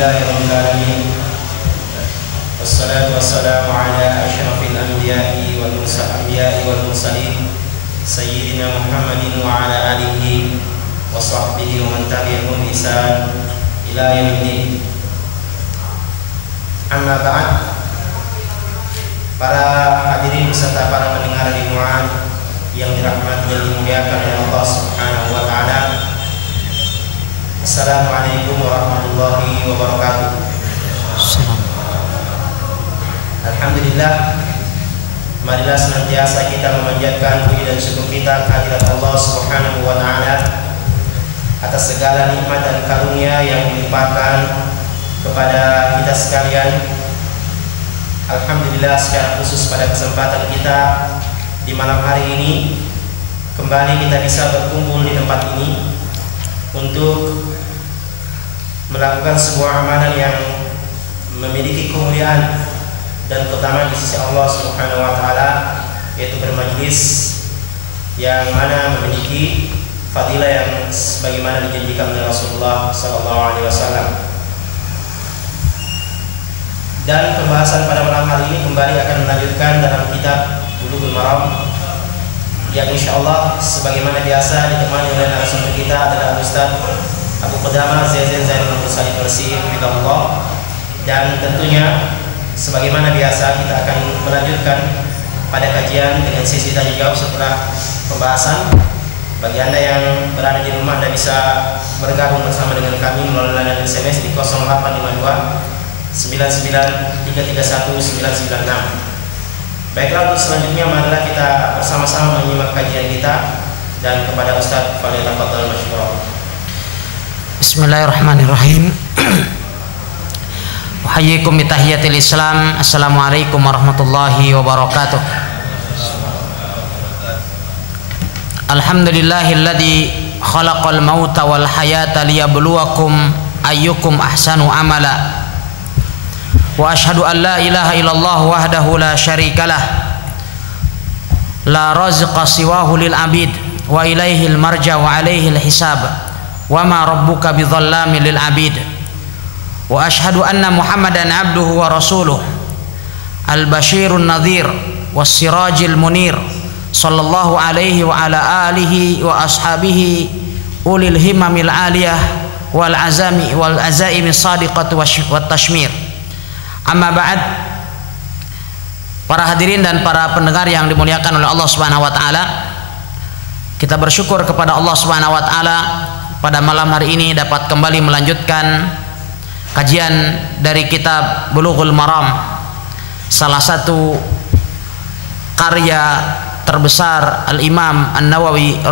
Alhamdulillahirabbil alamin. Wassalatu wassalamu ala asyrafil anbiya'i wal mursalin sayyidina Muhammadin wa ala alihi wa sahbihi wa man tabi'ahum bi ihsan ila yaumiddin. Amma ba'd. Para hadirin beserta para pendengar Jumat yang dirahmati dan dimuliakan oleh Allah Subhanahu wa taala. Assalamualaikum warahmatullahi wabarakatuh. Alhamdulillah, marilah senantiasa kita memanjatkan puji dan syukur kita kehadirat Allah Subhanahu wa taala atas segala nikmat dan karunia yang dilimpahkan kepada kita sekalian. Alhamdulillah, secara khusus pada kesempatan kita di malam hari ini kembali kita bisa berkumpul di tempat ini untuk melakukan sebuah amalan yang memiliki kemuliaan dan keutamaan di sisi Allah Subhanahu wa taala, yaitu bermajlis yang mana memiliki fadilah yang sebagaimana dijanjikan oleh Rasulullah sallallahu alaihi wasallam. Dan pembahasan pada malam hari ini kembali akan melanjutkan dalam kitab Bulughul Maram yang insyaallah sebagaimana biasa ditemani oleh narasumber kita adalah Ustaz Abu Qudamah Zain Zainul Mursalin Rahimahullah. Dan tentunya sebagaimana biasa kita akan melanjutkan pada kajian dengan sesi tanya jawab setelah pembahasan. Bagi Anda yang berada di rumah, Anda bisa bergabung bersama dengan kami melalui layanan SMS di 0852 99 331 996. Baiklah, untuk selanjutnya marilah kita bersama-sama menyimak kajian kita, dan kepada Ustaz Fadil tafadhal masykurah. Bismillahirrahmanirrahim. Wahayyikum bitahiyatil Islam. Assalamualaikum warahmatullahi wabarakatuh. Alhamdulillahilladzi khalaqal mauta wal hayata liyabluwakum ayyukum ahsanu amala. Wa ashhadu an la ilaha illallah wahdahu la syarikalah la razqa siwahu lil abid wa ilaihil marja wa alaihil hisab wa ma rabbuka bidhallamin lil abid. Wa ashhadu anna Muhammadan abduhu wa rasuluh al-basyirun nadhir was sirajil munir sallallahu alaihi wa ala alihi wa ashabihi ulil himmamil aliyah wal azami wal azaimi sadiqati wat tashmir. Amma ba'd. Para hadirin dan para pendengar yang dimuliakan oleh Allah Subhanahu wa taala, kita bersyukur kepada Allah Subhanahu wa taala pada malam hari ini dapat kembali melanjutkan kajian dari kitab Bulughul Maram, salah satu karya terbesar Al-Imam An-Nawawi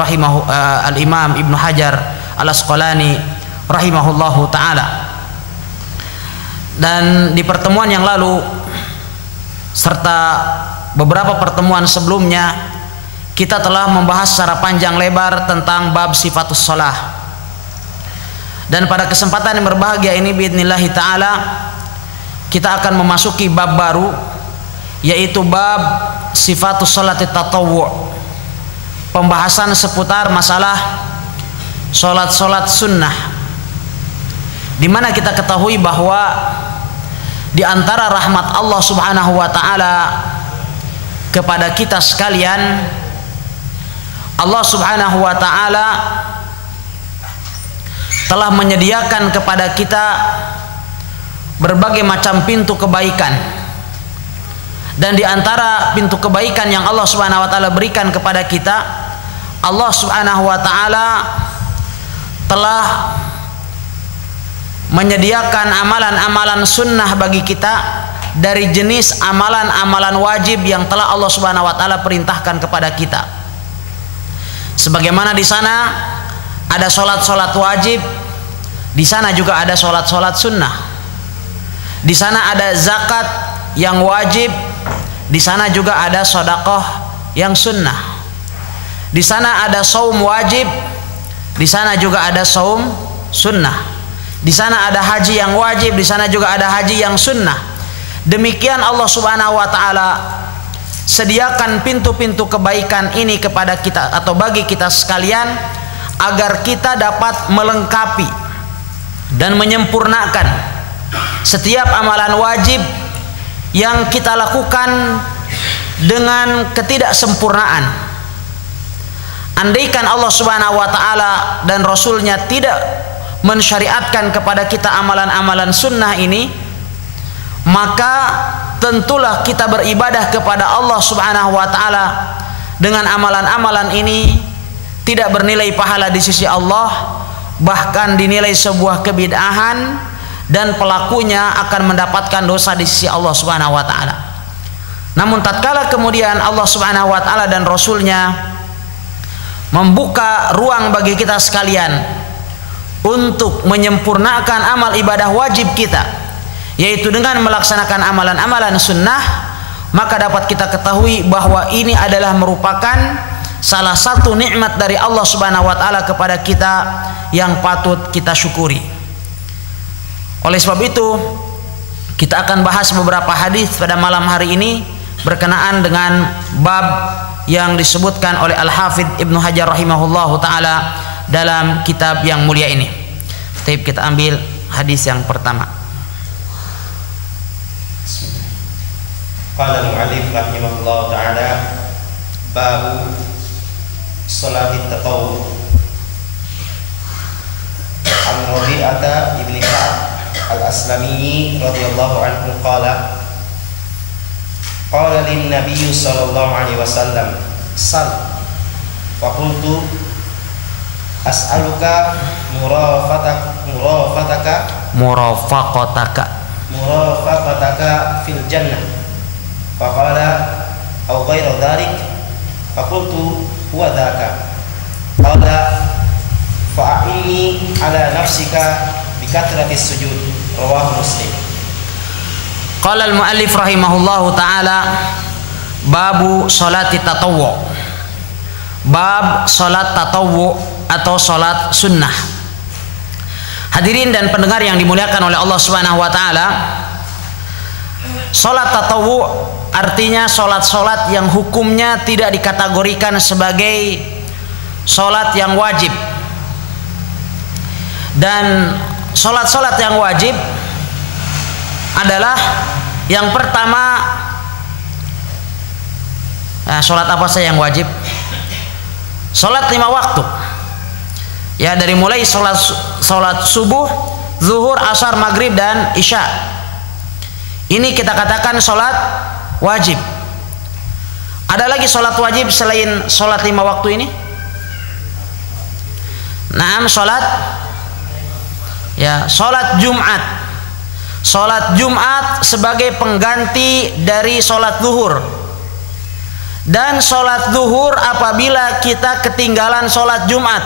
Al-Imam Ibnu Hajar Al-Asqalani rahimahullahu taala. Dan di pertemuan yang lalu serta beberapa pertemuan sebelumnya kita telah membahas secara panjang lebar tentang bab sifatus shalah. Dan pada kesempatan yang berbahagia ini biidznillah ta'ala kita akan memasuki bab baru, yaitu bab sifatus sholati tatawwu', pembahasan seputar masalah sholat-sholat sunnah, di mana kita ketahui bahwa di antara rahmat Allah Subhanahu wa taala kepada kita sekalian, Allah Subhanahu wa taala telah menyediakan kepada kita berbagai macam pintu kebaikan. Dan di antara pintu kebaikan yang Allah Subhanahu wa taala berikan kepada kita, Allah Subhanahu wa taala telah menyediakan amalan-amalan sunnah bagi kita dari jenis amalan-amalan wajib yang telah Allah Subhanahu wa taala perintahkan kepada kita. Sebagaimana di sana ada sholat-sholat wajib, di sana juga ada sholat-sholat sunnah. Di sana ada zakat yang wajib, di sana juga ada sedekah yang sunnah. Di sana ada saum wajib, di sana juga ada saum sunnah. Di sana ada haji yang wajib, di sana juga ada haji yang sunnah. Demikian Allah Subhanahu wa taala sediakan pintu-pintu kebaikan ini kepada kita atau bagi kita sekalian, agar kita dapat melengkapi dan menyempurnakan setiap amalan wajib yang kita lakukan dengan ketidaksempurnaan. Andaikan Allah Subhanahu wa taala dan Rasulnya tidak mensyariatkan kepada kita amalan-amalan sunnah ini, maka tentulah kita beribadah kepada Allah Subhanahu wa taala dengan amalan-amalan ini tidak bernilai pahala di sisi Allah, bahkan dinilai sebuah kebid'ahan dan pelakunya akan mendapatkan dosa di sisi Allah Subhanahu wa taala. Namun tatkala kemudian Allah Subhanahu wa taala dan Rasulnya membuka ruang bagi kita sekalian untuk menyempurnakan amal ibadah wajib kita, yaitu dengan melaksanakan amalan-amalan sunnah, maka dapat kita ketahui bahwa ini adalah merupakan salah satu nikmat dari Allah Subhanahu wa taala kepada kita yang patut kita syukuri. Oleh sebab itu, kita akan bahas beberapa hadis pada malam hari ini berkenaan dengan bab yang disebutkan oleh Al-Hafidz Ibnu Hajar rahimahullahu taala dalam kitab yang mulia ini. Tapi kita ambil hadis yang pertama. Qala al-mu'allif rahimahullahu taala bab salat at-tatawwu. An Rabi'ah ibn Ka'ab al-Aslami radhiyallahu anhu qala qala lin nabiy sallallahu alaihi wasallam sal fa qultu as'aluka murafaqataka fil jannah faqala aw ghayra dhalik faqultu huwa dhaka qala fa'inni ala nafsika bikathratis sujud rawahu Muslim. Qala al-muallif rahimahullahu taala babu salati tatawwu, bab salat tatawwu atau salat sunnah. Hadirin dan pendengar yang dimuliakan oleh Allah Subhanahu wa taala, salat tatawwu artinya salat-salat yang hukumnya tidak dikategorikan sebagai salat yang wajib. Dan salat-salat yang wajib adalah yang pertama, salat apa saja yang wajib? Salat 5 waktu. Ya, dari mulai salat subuh, zuhur, asar, maghrib dan isya. Ini kita katakan salat wajib. Ada lagi salat wajib selain salat 5 waktu ini? Naam, salat Jumat. Salat Jumat sebagai pengganti dari salat zuhur. Dan salat zuhur apabila kita ketinggalan salat Jumat,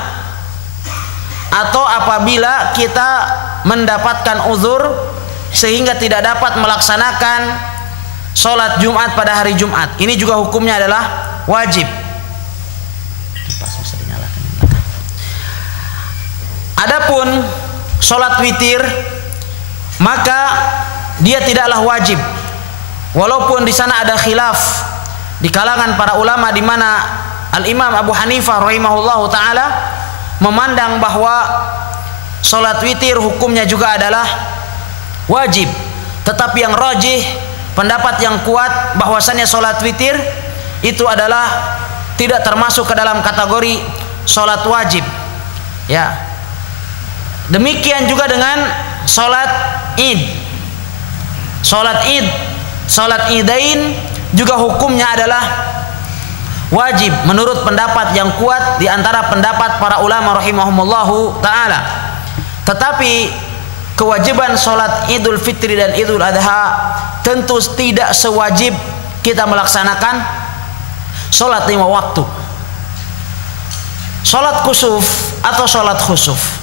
atau apabila kita mendapatkan uzur sehingga tidak dapat melaksanakan salat Jumat pada hari Jumat, ini juga hukumnya adalah wajib. Adapun salat witir, maka dia tidaklah wajib, walaupun di sana ada khilaf di kalangan para ulama, di mana Al-Imam Abu Hanifah rahimahullahu taala memandang bahwa salat witir hukumnya juga adalah wajib. Tetapi yang rajih, pendapat yang kuat, bahwasannya salat witir itu adalah tidak termasuk ke dalam kategori salat wajib. Ya. Demikian juga dengan salat Id. Salat Id, salat Idain juga hukumnya adalah wajib menurut pendapat yang kuat di antara pendapat para ulama rahimahumullahu taala. Tetapi kewajiban salat Idul Fitri dan Idul Adha tentu tidak sewajib kita melaksanakan salat 5 waktu. Salat kusuf atau salat khusuf,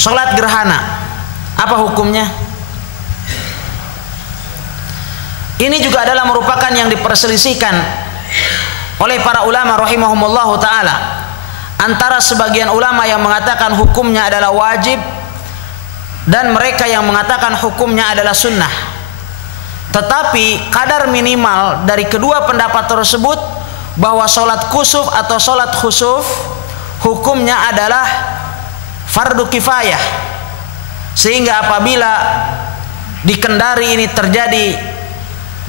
salat gerhana, apa hukumnya? Ini juga adalah merupakan yang diperselisihkan oleh para ulama rahimahumullahu taala, antara sebagian ulama yang mengatakan hukumnya adalah wajib dan mereka yang mengatakan hukumnya adalah sunnah. Tetapi kadar minimal dari kedua pendapat tersebut bahwa salat kusuf atau salat khusuf hukumnya adalah fardu kifayah, sehingga apabila di Kendari ini terjadi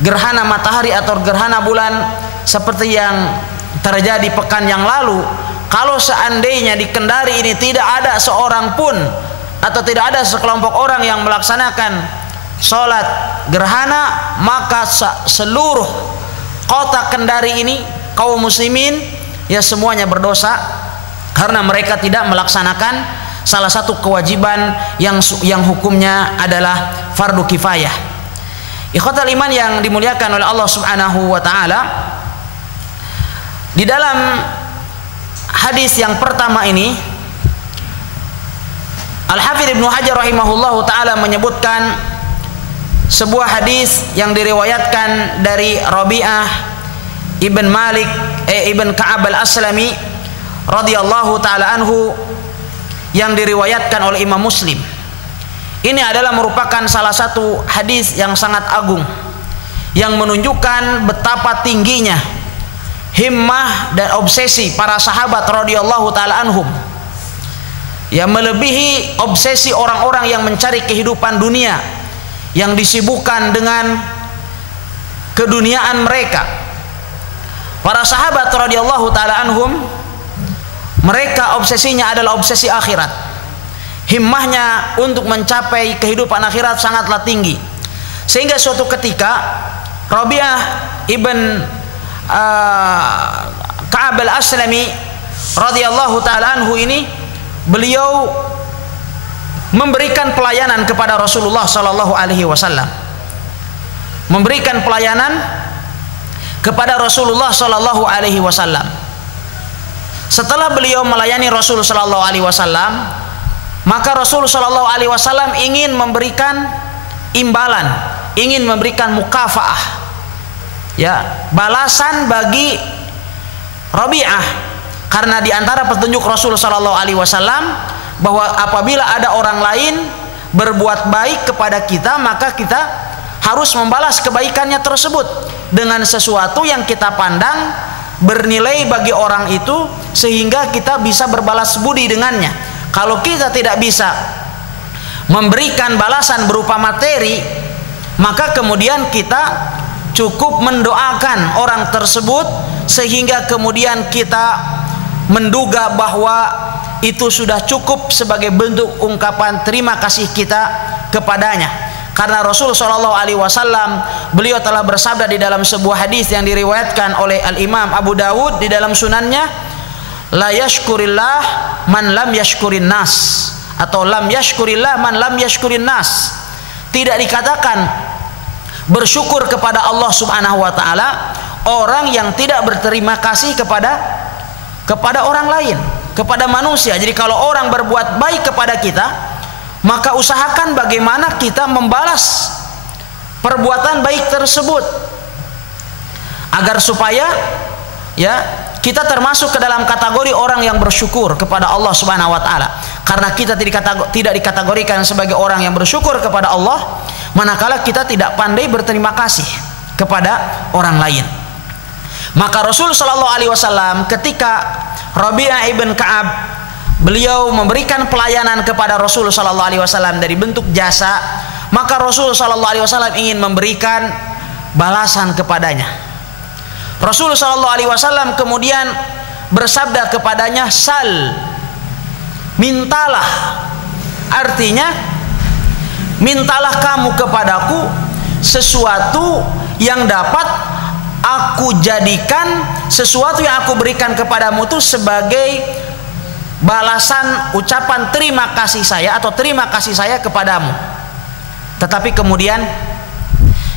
gerhana matahari atau gerhana bulan seperti yang terjadi pekan yang lalu, kalau seandainya di Kendari ini tidak ada seorang pun atau tidak ada sekelompok orang yang melaksanakan sholat gerhana, maka seluruh kota Kendari ini, kaum muslimin ya semuanya berdosa karena mereka tidak melaksanakan salah satu kewajiban yang hukumnya adalah fardu kifayah. Ikhwatal iman yang dimuliakan oleh Allah Subhanahu wa taala, di dalam hadis yang pertama ini Al-Hafidz Ibnu Hajar rahimahullahu taala menyebutkan sebuah hadis yang diriwayatkan dari Rabi'ah ibn Malik ibn Ka'ab al-Aslami radhiyallahu taala anhu, yang diriwayatkan oleh Imam Muslim. Ini adalah merupakan salah satu hadis yang sangat agung, yang menunjukkan betapa tingginya himmah dan obsesi para sahabat radhiyallahu taala anhum, yang melebihi obsesi orang-orang yang mencari kehidupan dunia, yang disibukkan dengan keduniaan mereka. Para sahabat radhiyallahu taala anhum, mereka obsesinya adalah obsesi akhirat. Himmahnya untuk mencapai kehidupan akhirat sangatlah tinggi. Sehingga suatu ketika Rabi'ah ibn Ka'ab al-Aslami radhiyallahu taala anhu ini, beliau memberikan pelayanan kepada Rasulullah sallallahu alaihi wasallam. Memberikan pelayanan kepada Rasulullah sallallahu alaihi wasallam. Setelah beliau melayani Rasul sallallahu alaihi wasallam, maka Rasul sallallahu alaihi wasallam ingin memberikan imbalan, ingin memberikan mukafaah, ya, balasan bagi Rabi'ah, karena di antara petunjuk Rasul sallallahu alaihi wasallam bahwa apabila ada orang lain berbuat baik kepada kita, maka kita harus membalas kebaikannya tersebut dengan sesuatu yang kita pandang bernilai bagi orang itu, sehingga kita bisa berbalas budi dengannya. Kalau kita tidak bisa memberikan balasan berupa materi, maka kemudian kita cukup mendoakan orang tersebut, sehingga kemudian kita menduga bahwa itu sudah cukup sebagai bentuk ungkapan terima kasih kita kepadanya. Karena Rasul sallallahu alaihi wasallam beliau telah bersabda di dalam sebuah hadis yang diriwayatkan oleh Al-Imam Abu Dawud di dalam sunannya, la yashkurillah man lam yashkurin nas, atau lam yashkurillah man lam yashkurin nas. Tidak dikatakan bersyukur kepada Allah Subhanahu wa taala orang yang tidak berterima kasih kepada orang lain, kepada manusia. Jadi kalau orang berbuat baik kepada kita, maka usahakan bagaimana kita membalas perbuatan baik tersebut, agar supaya ya kita termasuk ke dalam kategori orang yang bersyukur kepada Allah Subhanahu wa taala. Karena kita tidak dikategorikan sebagai orang yang bersyukur kepada Allah manakala kita tidak pandai berterima kasih kepada orang lain. Maka Rasul sallallahu alaihi wasallam ketika Rabi'ah ibn Ka'ab beliau memberikan pelayanan kepada Rasul sallallahu alaihi wasallam dari bentuk jasa, maka Rasul sallallahu alaihi wasallam ingin memberikan balasan kepadanya. Rasul sallallahu alaihi wasallam kemudian bersabda kepadanya, sal, mintalah. Artinya, mintalah kamu kepadaku sesuatu yang dapat aku jadikan, sesuatu yang aku berikan kepadamu itu sebagai balasan ucapan terima kasih saya atau terima kasih saya kepadamu. Tetapi kemudian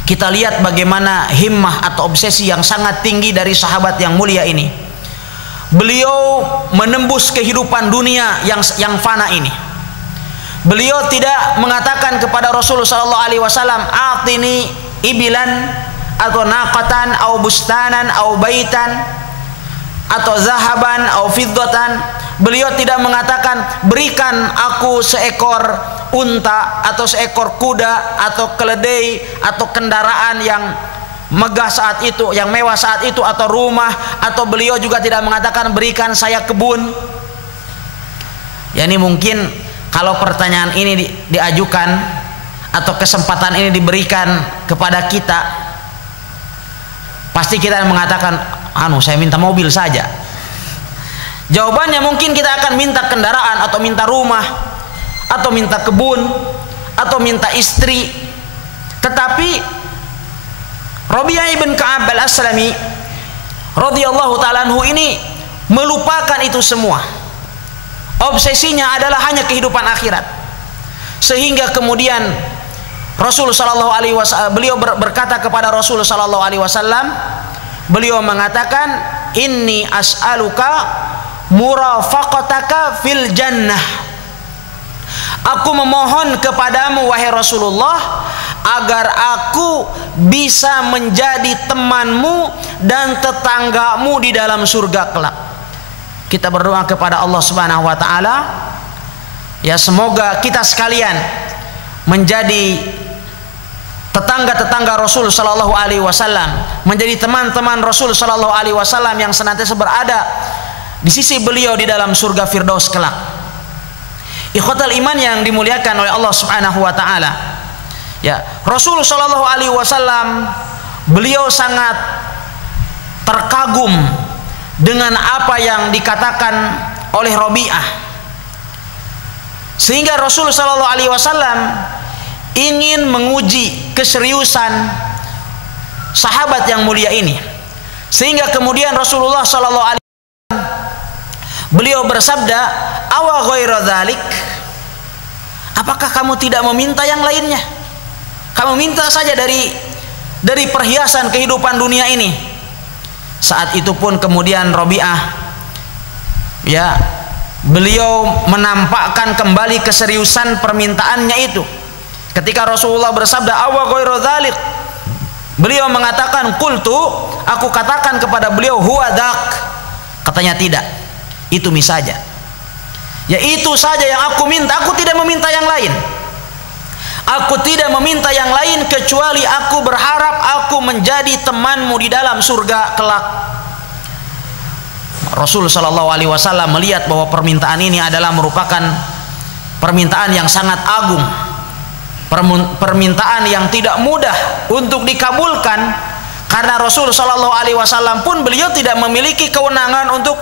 kita lihat bagaimana himmah atau obsesi yang sangat tinggi dari sahabat yang mulia ini. Beliau menembus kehidupan dunia yang fana ini. Beliau tidak mengatakan kepada Rasulullah sallallahu alaihi wasallam, "Atini ibilan atau naqatan atau bustanan atau baitan atau zahaban atau fiddatan." Beliau tidak mengatakan, berikan aku seekor unta atau seekor kuda atau keledai atau kendaraan yang megah saat itu, yang mewah saat itu, atau rumah, atau beliau juga tidak mengatakan berikan saya kebun. Ya, ini mungkin kalau pertanyaan ini diajukan atau kesempatan ini diberikan kepada kita, pasti kita mengatakan, saya minta mobil saja. Jawabannya mungkin kita akan minta kendaraan, atau minta rumah, atau minta kebun, atau minta istri. Tetapi Rabi'ah ibn Ka'ab al-Aslami radhiyallahu ta'ala anhu ini melupakan itu semua. Obsesinya adalah hanya kehidupan akhirat. Sehingga kemudian Rasul sallallahu alaihi wasallam, beliau berkata kepada Rasul sallallahu alaihi wasallam, beliau mengatakan, inni as'aluka murafaqataka fil jannah. Aku memohon kepadamu wahai Rasulullah agar aku bisa menjadi temanmu dan tetanggamu di dalam surga kelak. Kita berdoa kepada Allah Subhanahu wa taala, ya semoga kita sekalian menjadi tetangga-tetangga Rasul sallallahu alaihi wasallam, menjadi teman-teman Rasul sallallahu alaihi wasallam yang senantiasa berada di sisi beliau di dalam surga Firdaus kelak. Ikhwatal iman yang dimuliakan oleh Allah Subhanahu wa taala. Ya, Rasul sallallahu alaihi wasallam beliau sangat terkagum dengan apa yang dikatakan oleh Rabi'ah. Sehingga Rasul sallallahu alaihi wasallam ingin menguji keseriusan sahabat yang mulia ini. Sehingga kemudian Rasulullah sallallahu alaihi wasallam beliau bersabda, "Awa ghaira dzalik?" Apakah kamu tidak meminta yang lainnya? Kamu minta saja dari perhiasan kehidupan dunia ini. Saat itu pun kemudian Rabi'ah, ya, beliau menampakkan kembali keseriusan permintaannya itu. Ketika Rasulullah bersabda, "Awa ghairu dzalik?" Beliau mengatakan, "Qultu," aku katakan kepada beliau, "huwa dzak." Katanya, "Tidak. Itu saja." Ya, itu saja yang aku minta. Aku tidak meminta yang lain. Aku tidak meminta yang lain kecuali aku berharap aku menjadi temanmu di dalam surga kelak. Rasul sallallahu alaihi wasallam melihat bahwa permintaan ini adalah merupakan permintaan yang sangat agung, permintaan yang tidak mudah untuk dikabulkan, karena Rasul sallallahu alaihi wasallam pun beliau tidak memiliki kewenangan untuk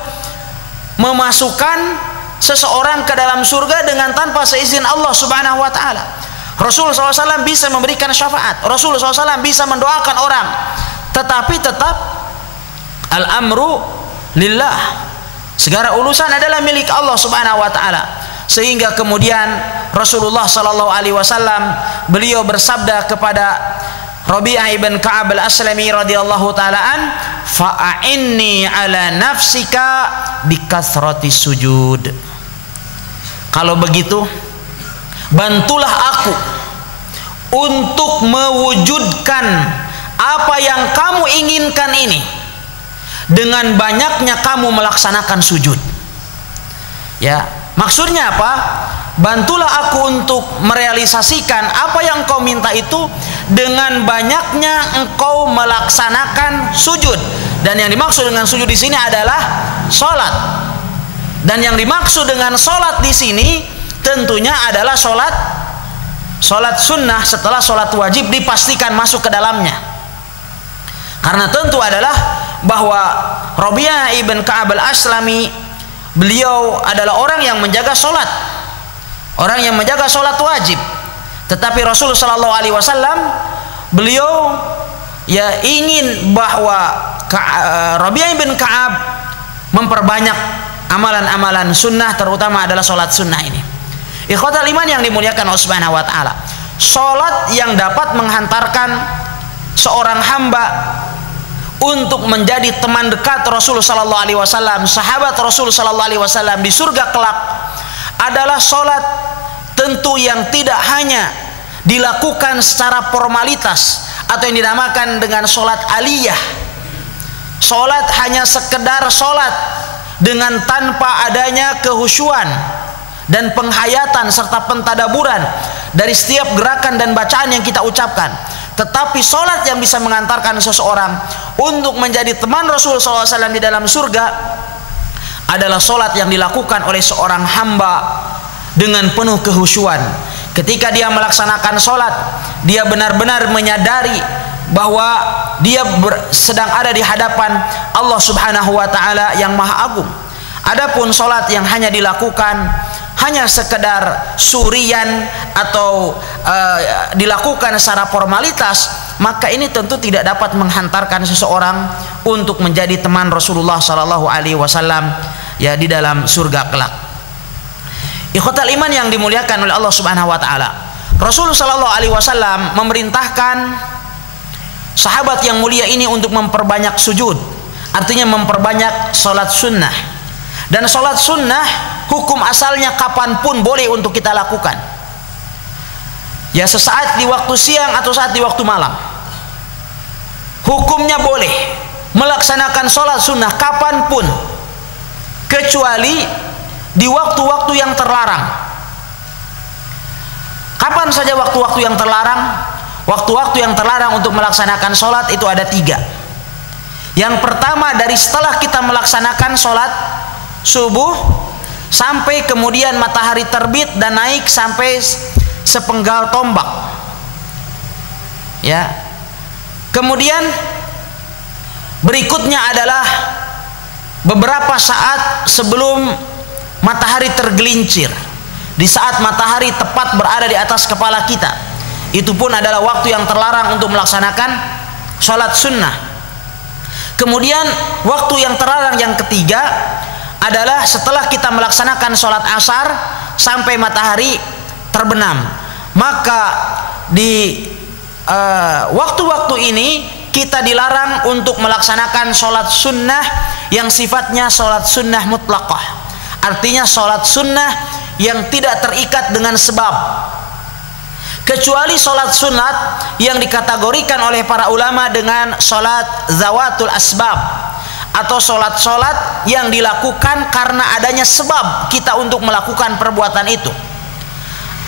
memasukkan seseorang ke dalam surga dengan tanpa seizin Allah Subhanahu wa taala. Rasul SAW bisa memberikan syafaat, Rasul SAW bisa mendoakan orang, tetapi tetap al-amru lillah. Segala urusan adalah milik Allah Subhanahu wa taala. Sehingga kemudian Rasulullah sallallahu alaihi wasallam beliau bersabda kepada Rabi'ah ibn Ka'ab al-Aslami radhiyallahu taala an, "Fa'inni ala nafsika bikathrati sujud." Kalau begitu, bantulah aku untuk mewujudkan apa yang kamu inginkan ini dengan banyaknya kamu melaksanakan sujud. Ya, maksudnya apa? Bantulah aku untuk merealisasikan apa yang kau minta itu dengan banyaknya engkau melaksanakan sujud. Dan yang dimaksud dengan sujud di sini adalah sholat. Dan yang dimaksud dengan sholat di sini tentunya adalah sholat sunnah setelah sholat wajib dipastikan masuk ke dalamnya. Karena tentu adalah bahwa Rabi'ah ibn Ka'ab al-Aslami beliau adalah orang yang menjaga sholat, orang yang menjaga sholat wajib. Tetapi Rasul sallallahu alaihi wasallam beliau ya ingin bahwa Rabi'ah ibn Ka'ab memperbanyak amalan-amalan sunnah, terutama adalah sholat sunnah ini. Ikhwatal iman yang dimuliakan Allah Subhanahu wa taala, sholat yang dapat menghantarkan seorang hamba untuk menjadi teman dekat Rasul sallallahu alaihi wasallam, sahabat Rasul sallallahu alaihi wasallam di surga kelak, adalah sholat tentu yang tidak hanya dilakukan secara formalitas atau yang dinamakan dengan sholat aliyah. Sholat hanya sekedar sholat dengan tanpa adanya kehusyuan dan penghayatan serta pentadaburan dari setiap gerakan dan bacaan yang kita ucapkan. Tetapi sholat yang bisa mengantarkan seseorang untuk menjadi teman Rasul SAW di dalam surga adalah sholat yang dilakukan oleh seorang hamba dengan penuh kehusyuan. ketika dia melaksanakan sholat, dia benar-benar menyadari bahwa dia sedang ada di hadapan Allah Subhanahu wa Ta'ala yang Maha Agung. Adapun sholat yang hanya dilakukan hanya sekedar surian atau dilakukan secara formalitas, maka ini tentu tidak dapat menghantarkan seseorang untuk menjadi teman Rasulullah Sallallahu Alaihi Wasallam ya di dalam surga kelak. Ikhwatal iman yang dimuliakan oleh Allah Subhanahu Wa Ta'ala, Rasulullah Sallallahu Alaihi Wasallam memerintahkan sahabat yang mulia ini untuk memperbanyak sujud, artinya memperbanyak sholat sunnah. Dan sholat sunnah hukum asalnya kapanpun boleh untuk kita lakukan, ya sesaat di waktu siang atau saat di waktu malam, hukumnya boleh melaksanakan sholat sunnah kapanpun, kecuali di waktu-waktu yang terlarang. Kapan saja waktu-waktu yang terlarang? Waktu-waktu yang terlarang untuk melaksanakan sholat itu ada 3. Yang pertama, dari setelah kita melaksanakan sholat subuh sampai kemudian matahari terbit dan naik sampai sepenggal tombak, ya. Kemudian berikutnya adalah beberapa saat sebelum matahari tergelincir, di saat matahari tepat berada di atas kepala kita, itu pun adalah waktu yang terlarang untuk melaksanakan sholat sunnah. Kemudian waktu yang terlarang yang ketiga adalah setelah kita melaksanakan sholat asar sampai matahari terbenam. Maka di waktu-waktu ini kita dilarang untuk melaksanakan sholat sunnah yang sifatnya sholat sunnah mutlaqah, artinya sholat sunnah yang tidak terikat dengan sebab, kecuali sholat sunat yang dikategorikan oleh para ulama dengan sholat zawatul asbab, atau sholat-sholat yang dilakukan karena adanya sebab kita untuk melakukan perbuatan itu.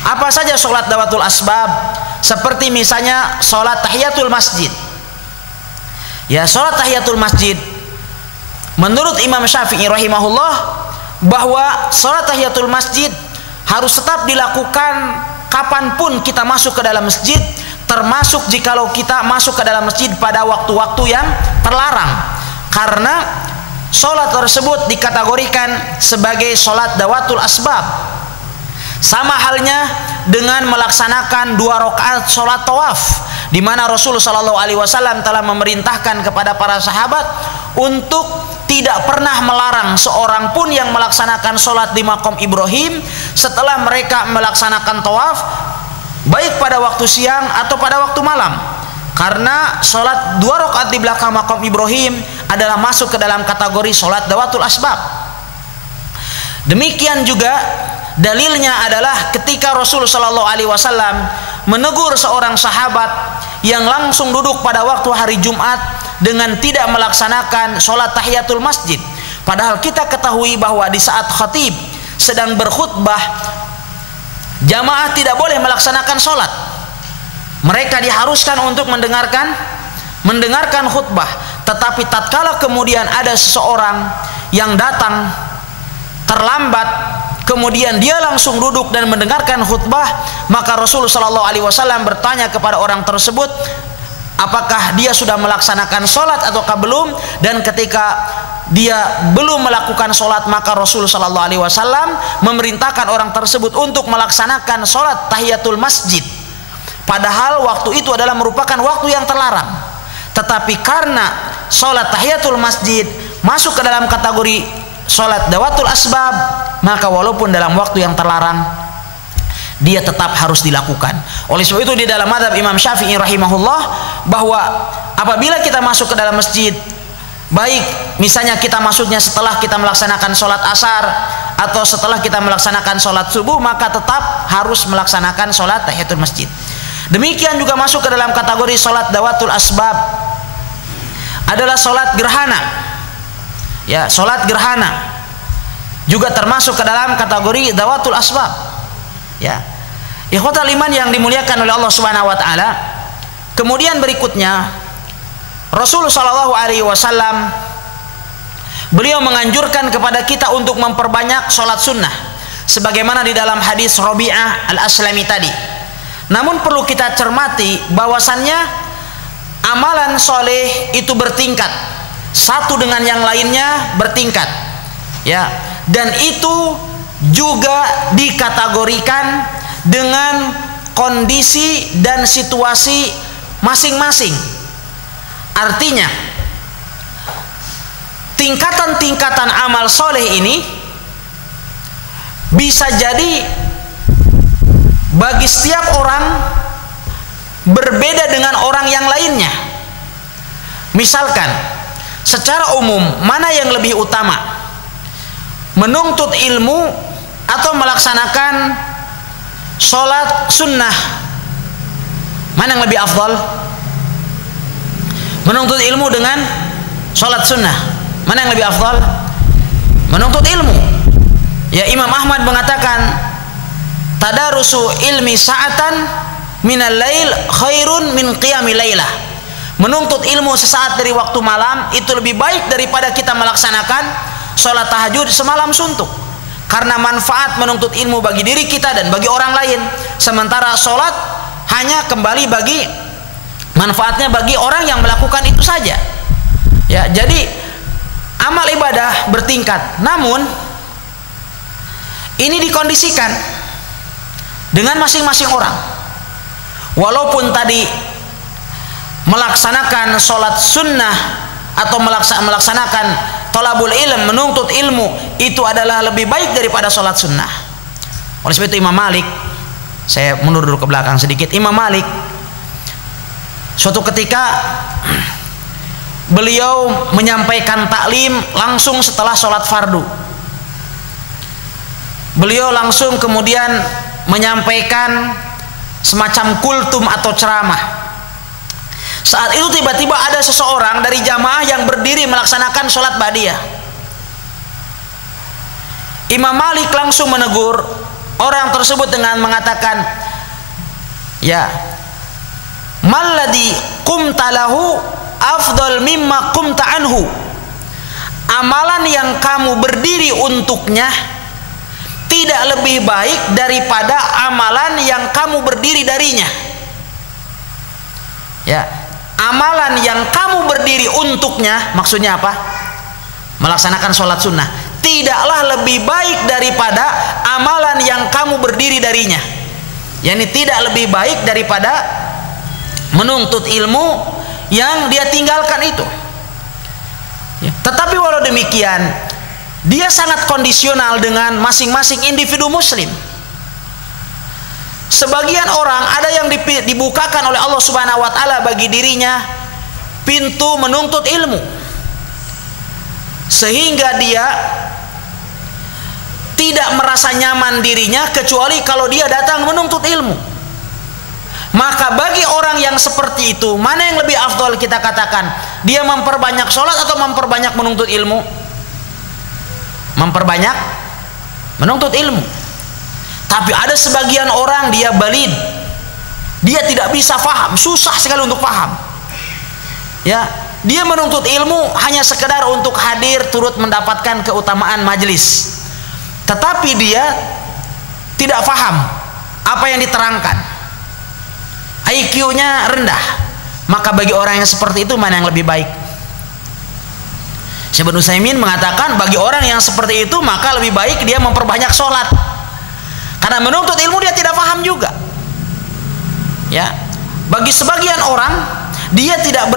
Apa saja sholat zawatul asbab? Seperti misalnya sholat tahiyatul masjid. Ya, sholat tahiyatul masjid menurut Imam Syafi'i rahimahullah bahwa sholat tahiyatul masjid harus tetap dilakukan kapanpun kita masuk ke dalam masjid, termasuk jikalau kita masuk ke dalam masjid pada waktu-waktu yang terlarang, karena sholat tersebut dikategorikan sebagai sholat dawatul asbab. Sama halnya dengan melaksanakan 2 rakaat sholat tawaf, di mana Rasulullah Shallallahu Alaihi Wasallam telah memerintahkan kepada para sahabat untuk tidak pernah melarang seorang pun yang melaksanakan sholat di maqam Ibrahim setelah mereka melaksanakan tawaf, baik pada waktu siang atau pada waktu malam, karena sholat 2 rakaat di belakang maqam Ibrahim adalah masuk ke dalam kategori sholat dawatul asbab. Demikian juga dalilnya adalah ketika Rasulullah Shallallahu Alaihi Wasallam menegur seorang sahabat yang langsung duduk pada waktu hari Jumat dengan tidak melaksanakan sholat tahiyatul masjid, padahal kita ketahui bahwa di saat khatib sedang berkhutbah, jamaah tidak boleh melaksanakan sholat. Mereka diharuskan untuk mendengarkan khutbah. Tetapi tatkala kemudian ada seseorang yang datang terlambat, kemudian dia langsung duduk dan mendengarkan khutbah, maka Rasulullah Shallallahu Alaihi Wasallam bertanya kepada orang tersebut, apakah dia sudah melaksanakan sholat ataukah belum? Dan ketika dia belum melakukan sholat, maka Rasulullah Shallallahu Alaihi Wasallam memerintahkan orang tersebut untuk melaksanakan sholat tahiyatul masjid. Padahal waktu itu adalah merupakan waktu yang terlarang. Tetapi karena sholat tahiyatul masjid masuk ke dalam kategori sholat dawatul asbab, maka walaupun dalam waktu yang terlarang, dia tetap harus dilakukan. Oleh sebab itu di dalam mazhab Imam Syafi'i rahimahullah, bahwa apabila kita masuk ke dalam masjid, baik misalnya kita masuknya setelah kita melaksanakan sholat asar atau setelah kita melaksanakan sholat subuh, maka tetap harus melaksanakan sholat tahiyatul masjid. Demikian juga masuk ke dalam kategori sholat dawatul asbab adalah sholat gerhana. Ya, sholat gerhana juga termasuk ke dalam kategori dawatul asbab. Ya, ikhwatal iman yang dimuliakan oleh Allah Subhanahu Wa Taala. Kemudian berikutnya Rasulullah Shallallahu Alaihi Wasallam beliau menganjurkan kepada kita untuk memperbanyak sholat sunnah, sebagaimana di dalam hadis Rabi'ah Al-Aslami tadi. Namun perlu kita cermati bahwasannya amalan soleh itu bertingkat, satu dengan yang lainnya bertingkat, ya, dan itu juga dikategorikan dengan kondisi dan situasi masing-masing. Artinya tingkatan-tingkatan amal soleh ini bisa jadi bagi setiap orang berbeda dengan orang yang lainnya. Misalkan secara umum, mana yang lebih utama, menuntut ilmu atau melaksanakan sholat sunnah? Mana yang lebih afdal? Menuntut ilmu dengan sholat sunnah, mana yang lebih afdal? Menuntut ilmu. Ya, Imam Ahmad mengatakan tadarusu ilmi sa'atan minal lail khairun min qiyamil lailah. Menuntut ilmu sesaat dari waktu malam itu lebih baik daripada kita melaksanakan sholat tahajud semalam suntuk. Karena manfaat menuntut ilmu bagi diri kita dan bagi orang lain, sementara sholat hanya kembali bagi manfaatnya bagi orang yang melakukan itu saja. Ya, jadi amal ibadah bertingkat, namun ini dikondisikan dengan masing-masing orang. Walaupun tadi melaksanakan sholat sunnah atau melaksanakan tolabul ilm, menuntut ilmu, itu adalah lebih baik daripada sholat sunnah. Oleh sebab itu Imam Malik, saya mundur dulu ke belakang sedikit. Imam Malik suatu ketika beliau menyampaikan taklim langsung setelah sholat fardu. Beliau langsung kemudian menyampaikan semacam kultum atau ceramah. Saat itu tiba-tiba ada seseorang dari jamaah yang berdiri melaksanakan sholat ba'diyah. Imam Malik langsung menegur orang tersebut dengan mengatakan, ya, malladhi qumta lahu afdal mimma qumta anhu. Amalan yang kamu berdiri untuknya tidak lebih baik daripada amalan yang kamu berdiri darinya. Ya, amalan yang kamu berdiri untuknya, maksudnya apa? Melaksanakan sholat sunnah, tidaklah lebih baik daripada amalan yang kamu berdiri darinya. Yani tidak lebih baik daripada menuntut ilmu yang dia tinggalkan itu. Ya. Tetapi walau demikian, dia sangat kondisional dengan masing-masing individu muslim. Sebagian orang ada yang dibukakan oleh Allah Subhanahu wa taala bagi dirinya pintu menuntut ilmu, sehingga dia tidak merasa nyaman dirinya kecuali kalau dia datang menuntut ilmu. Maka bagi orang yang seperti itu, mana yang lebih afdal kita katakan? Dia memperbanyak sholat atau memperbanyak menuntut ilmu? Memperbanyak menuntut ilmu. Tapi ada sebagian orang dia balid, dia tidak bisa faham, susah sekali untuk faham. Ya, dia menuntut ilmu hanya sekedar untuk hadir turut mendapatkan keutamaan majelis, tetapi dia tidak faham apa yang diterangkan, IQ-nya rendah. Maka bagi orang yang seperti itu, mana yang lebih baik? Syekh Ibnu Utsaimin mengatakan bagi orang yang seperti itu maka lebih baik dia memperbanyak sholat, karena menuntut ilmu dia tidak paham juga. Ya, bagi sebagian orang dia tidak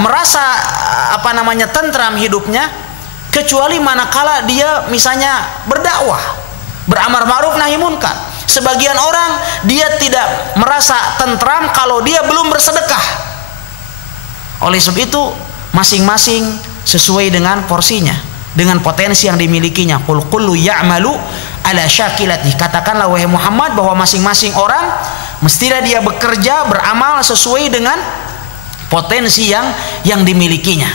merasa tentram hidupnya kecuali manakala dia misalnya berdakwah, beramar ma'ruf nahi munkar. Sebagian orang dia tidak merasa tentram kalau dia belum bersedekah. Oleh sebab itu masing-masing sesuai dengan porsinya, dengan potensi yang dimilikinya. Qul kullu ya'malu ala syakilati. Katakanlah wahai Muhammad bahwa masing-masing orang mestilah dia bekerja, beramal sesuai dengan potensi yang dimilikinya.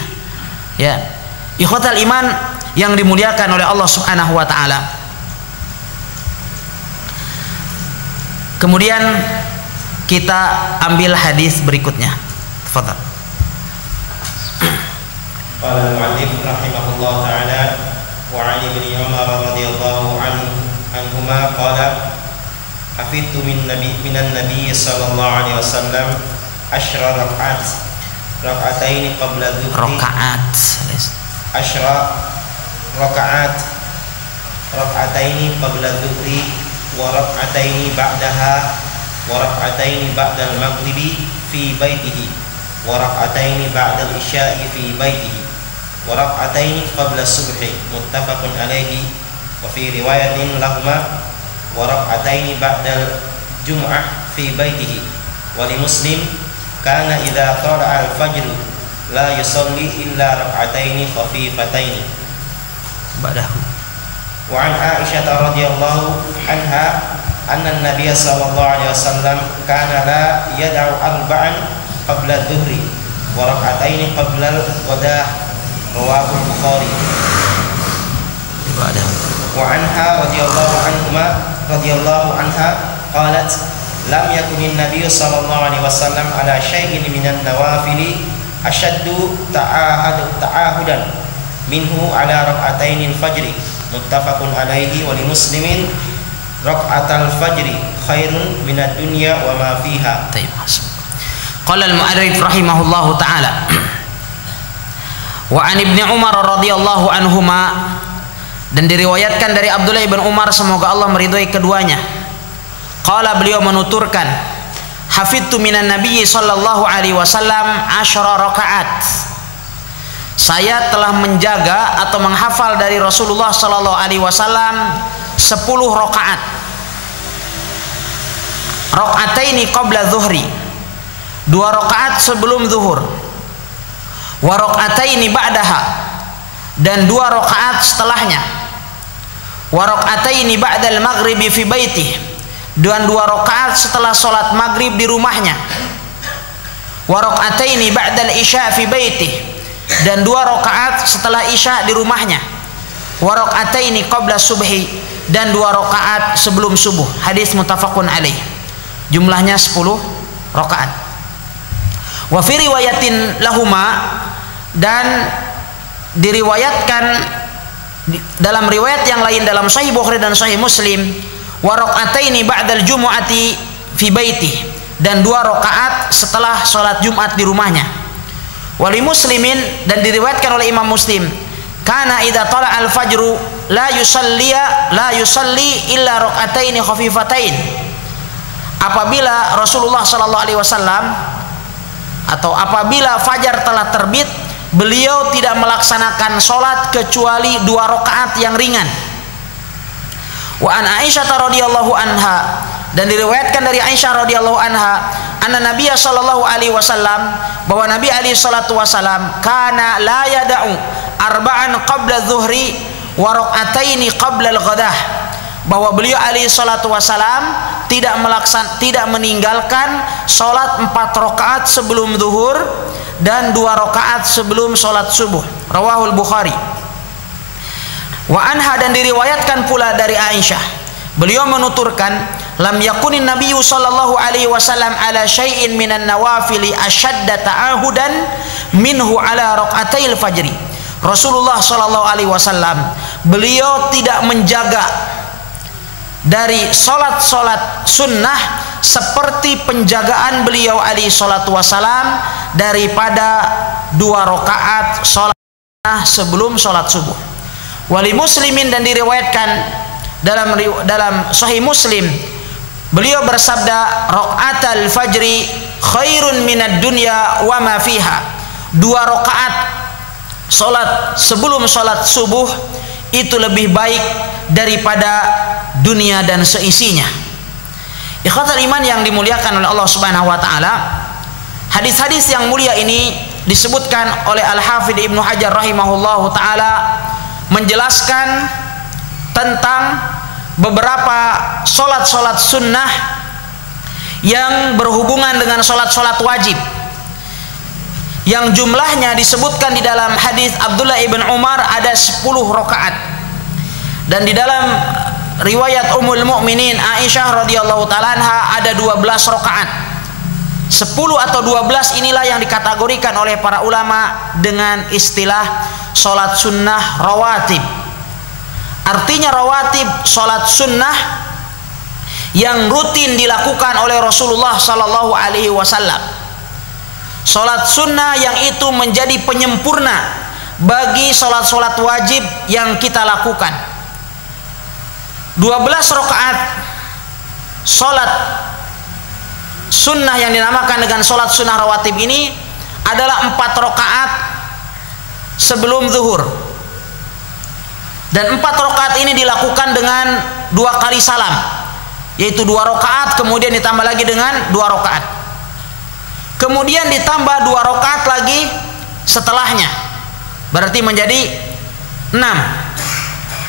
Ya, ikhwatal iman yang dimuliakan oleh Allah Subhanahu wa taala. Kemudian kita ambil hadis berikutnya. Tafadhal. Qala al-mu'allif rahimahullah ta'ala wa 'an ibni Umar radhiyallahu anhuma qala hafidtu minan nabiy sallallahu alaihi wasallam 10 rak'atain qabla dhuhri rak'ataini qabla dhuhri wa rak'ataini ba'daha wa rak'ataini ba'dal maghribi fi baitihi wa rak'ataini ba'dal isya'i fi baitihi wa rak'ataini qabla subhi muttafaqun alaihi wa fi riwayatin lahuma wa rak'ataini ba'dal jum'ah fi baitihi wa li Muslim kana idza tala'a al-fajr la yusalli illa rak'ataini khafifataini ba'dahu. Wa 'an Aisyah radhiyallahu anha anna an-nabiy sallallahu alaihi wasallam kana la yad'u arba'an qabla dhuhri wa rak'ataini qabla al-ghadah rawahu al-Bukhari. Wa anha radhiyallahu anha qalat lam yakun an-nabiy sallallahu alaihi wasallam ala syai'in minan nawafili ashaddu ta'ahudan minhu ala rak'ataini al-fajri muttafaqun alaihi wa li Muslimin rak'atal fajri khairun minad dunya wa ma fiha. Qala al-mu'arrikh rahimahullahu ta'ala wa an ibni Umar radhiyallahu anhuma, dan diriwayatkan dari Abdullah bin Umar semoga Allah meridhai keduanya. Qala, beliau menuturkan, hafidtu minan nabiyyi sallallahu alaihi wasallam 10 rakaat. Saya telah menjaga atau menghafal dari Rasulullah sallallahu alaihi wasallam 10 rakaat. Raka'ataini qabla zuhri, 2 rakaat sebelum zuhur. Wa raka'ataini ba'daha, dan 2 rakaat setelahnya. Wa raka'ataini ba'dal maghribi fi baitihi, dan 2 rakaat setelah salat maghrib di rumahnya. Wa raka'ataini ba'dal isya fi baitihi, dan 2 rakaat setelah isya di rumahnya. Wa raka'ataini qabla subhi, dan 2 rakaat sebelum subuh. Hadis muttafaqun alaih. Jumlahnya 10 rakaat. Wa fi riwayatin lahuma, dan diriwayatkan dalam riwayat yang lain dalam Sahih Bukhari dan Sahih Muslim, wa raka'ataini ba'dal jumu'ati fi baitihi, dan 2 rakaat setelah salat Jumat di rumahnya. Wali Muslimin, dan diriwayatkan oleh Imam Muslim, kana idza tala al-fajru la yusalli illa raka'ataini khafifatain. Apabila Rasulullah sallallahu alaihi wasallam atau apabila fajar telah terbit, beliau tidak melaksanakan salat kecuali 2 rakaat yang ringan. Wa an Aisyah radhiyallahu anha, dan diriwayatkan dari Aisyah radhiyallahu anha, anna Nabiy sallallahu alaihi wasallam, bahwa Nabi alaihi salatu wasallam kana la yada'u arba'an qabla dhuhri wa rak'ataini qabla al-ghadah, bahwa beliau alaihi salatu wasallam tidak meninggalkan salat 4 rakaat sebelum zuhur dan 2 rakaat sebelum salat subuh. Rawahul Bukhari. Wa anha, dan diriwayatkan pula dari Aisyah, beliau menuturkan, lam yakunin nabiyyu sallallahu alaihi wasallam ala syai'in minan nawafili ashadda ta'ahudan minhu ala rak'atail fajri. Rasulullah sallallahu alaihi wasallam, beliau tidak menjaga dari salat-salat sunnah seperti penjagaan beliau alaihi salatu wasallam daripada 2 rakaat salat sunnah sebelum salat subuh. Wali Muslimin, dan diriwayatkan dalam Sahih Muslim, beliau bersabda, raka'atal fajri khairun minad dunya wa ma fiha. 2 rakaat salat sebelum salat subuh itu lebih baik daripada dunia dan seisinya. Ikhwatul iman yang dimuliakan oleh Allah Subhanahu wa taala, hadis-hadis yang mulia ini disebutkan oleh Al-Hafidz Ibnu Hajar rahimahullahu taala menjelaskan tentang beberapa salat-salat sunnah yang berhubungan dengan salat-salat wajib, yang jumlahnya disebutkan di dalam hadis Abdullah ibn Umar ada 10 rakaat, dan di dalam riwayat Ummul Mukminin Aisyah radhiyallahu taala anha ada 12 rakaat. 10 atau 12 inilah yang dikategorikan oleh para ulama dengan istilah salat sunnah rawatib. Artinya rawatib, sholat sunnah yang rutin dilakukan oleh Rasulullah Sallallahu Alaihi Wasallam. Sholat sunnah yang itu menjadi penyempurna bagi sholat-sholat wajib yang kita lakukan. 12 rakaat sholat sunnah yang dinamakan dengan sholat sunnah rawatib ini adalah 4 rakaat sebelum zuhur, dan 4 rakaat ini dilakukan dengan 2 kali salam, yaitu 2 rakaat kemudian ditambah lagi dengan 2 rakaat, kemudian ditambah 2 rakaat lagi setelahnya, berarti menjadi 6,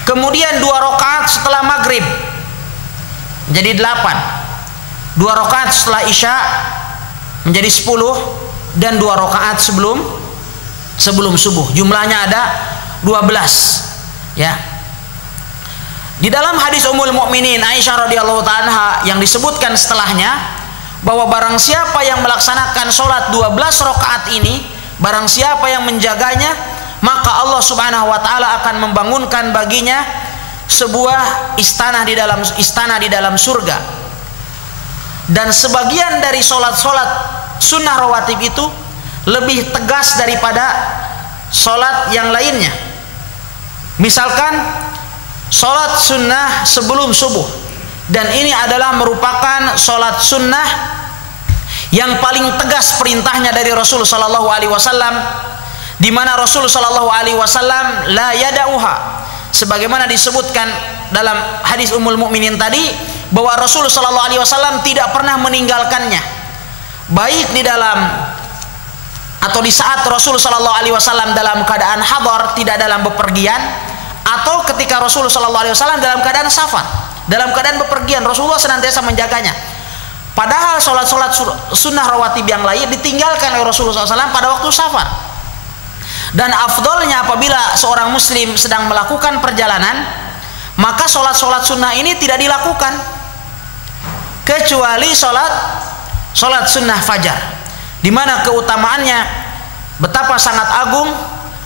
kemudian 2 rakaat setelah maghrib menjadi 8, 2 rakaat setelah isya menjadi 10, dan 2 rakaat sebelum subuh. Jumlahnya ada 12, ya. Di dalam hadis Ummul Mukminin Aisyah radhiyallahu ta'ala yang disebutkan setelahnya, bahwa barang siapa yang melaksanakan sholat 12 rakaat ini, barang siapa yang menjaganya, maka Allah Subhanahu wa taala akan membangunkan baginya sebuah istana di dalam surga. Dan sebagian dari sholat-sholat sunnah rawatib itu lebih tegas daripada sholat yang lainnya. Misalkan sholat sunnah sebelum subuh, dan ini adalah merupakan sholat sunnah yang paling tegas perintahnya dari Rasul Sallallahu Alaihi Wasallam, di mana Rasul Sallallahu Alaihi Wasallam la yada'uha, sebagaimana disebutkan dalam hadis Ummul Mukminin tadi, bahwa Rasul Sallallahu Alaihi Wasallam tidak pernah meninggalkannya, baik di dalam atau di saat Rasul Sallallahu Alaihi Wasallam dalam keadaan hadar, tidak dalam bepergian, atau ketika Rasul Sallallahu Alaihi Wasallam dalam keadaan safar, dalam keadaan bepergian, Rasulullah senantiasa menjaganya. Padahal sholat-sholat sunnah rawatib yang lain ditinggalkan oleh Rasulullah SAW pada waktu safar. Dan afdolnya apabila seorang muslim sedang melakukan perjalanan, maka sholat-sholat sunnah ini tidak dilakukan, kecuali sholat sunnah fajar, di mana keutamaannya betapa sangat agung,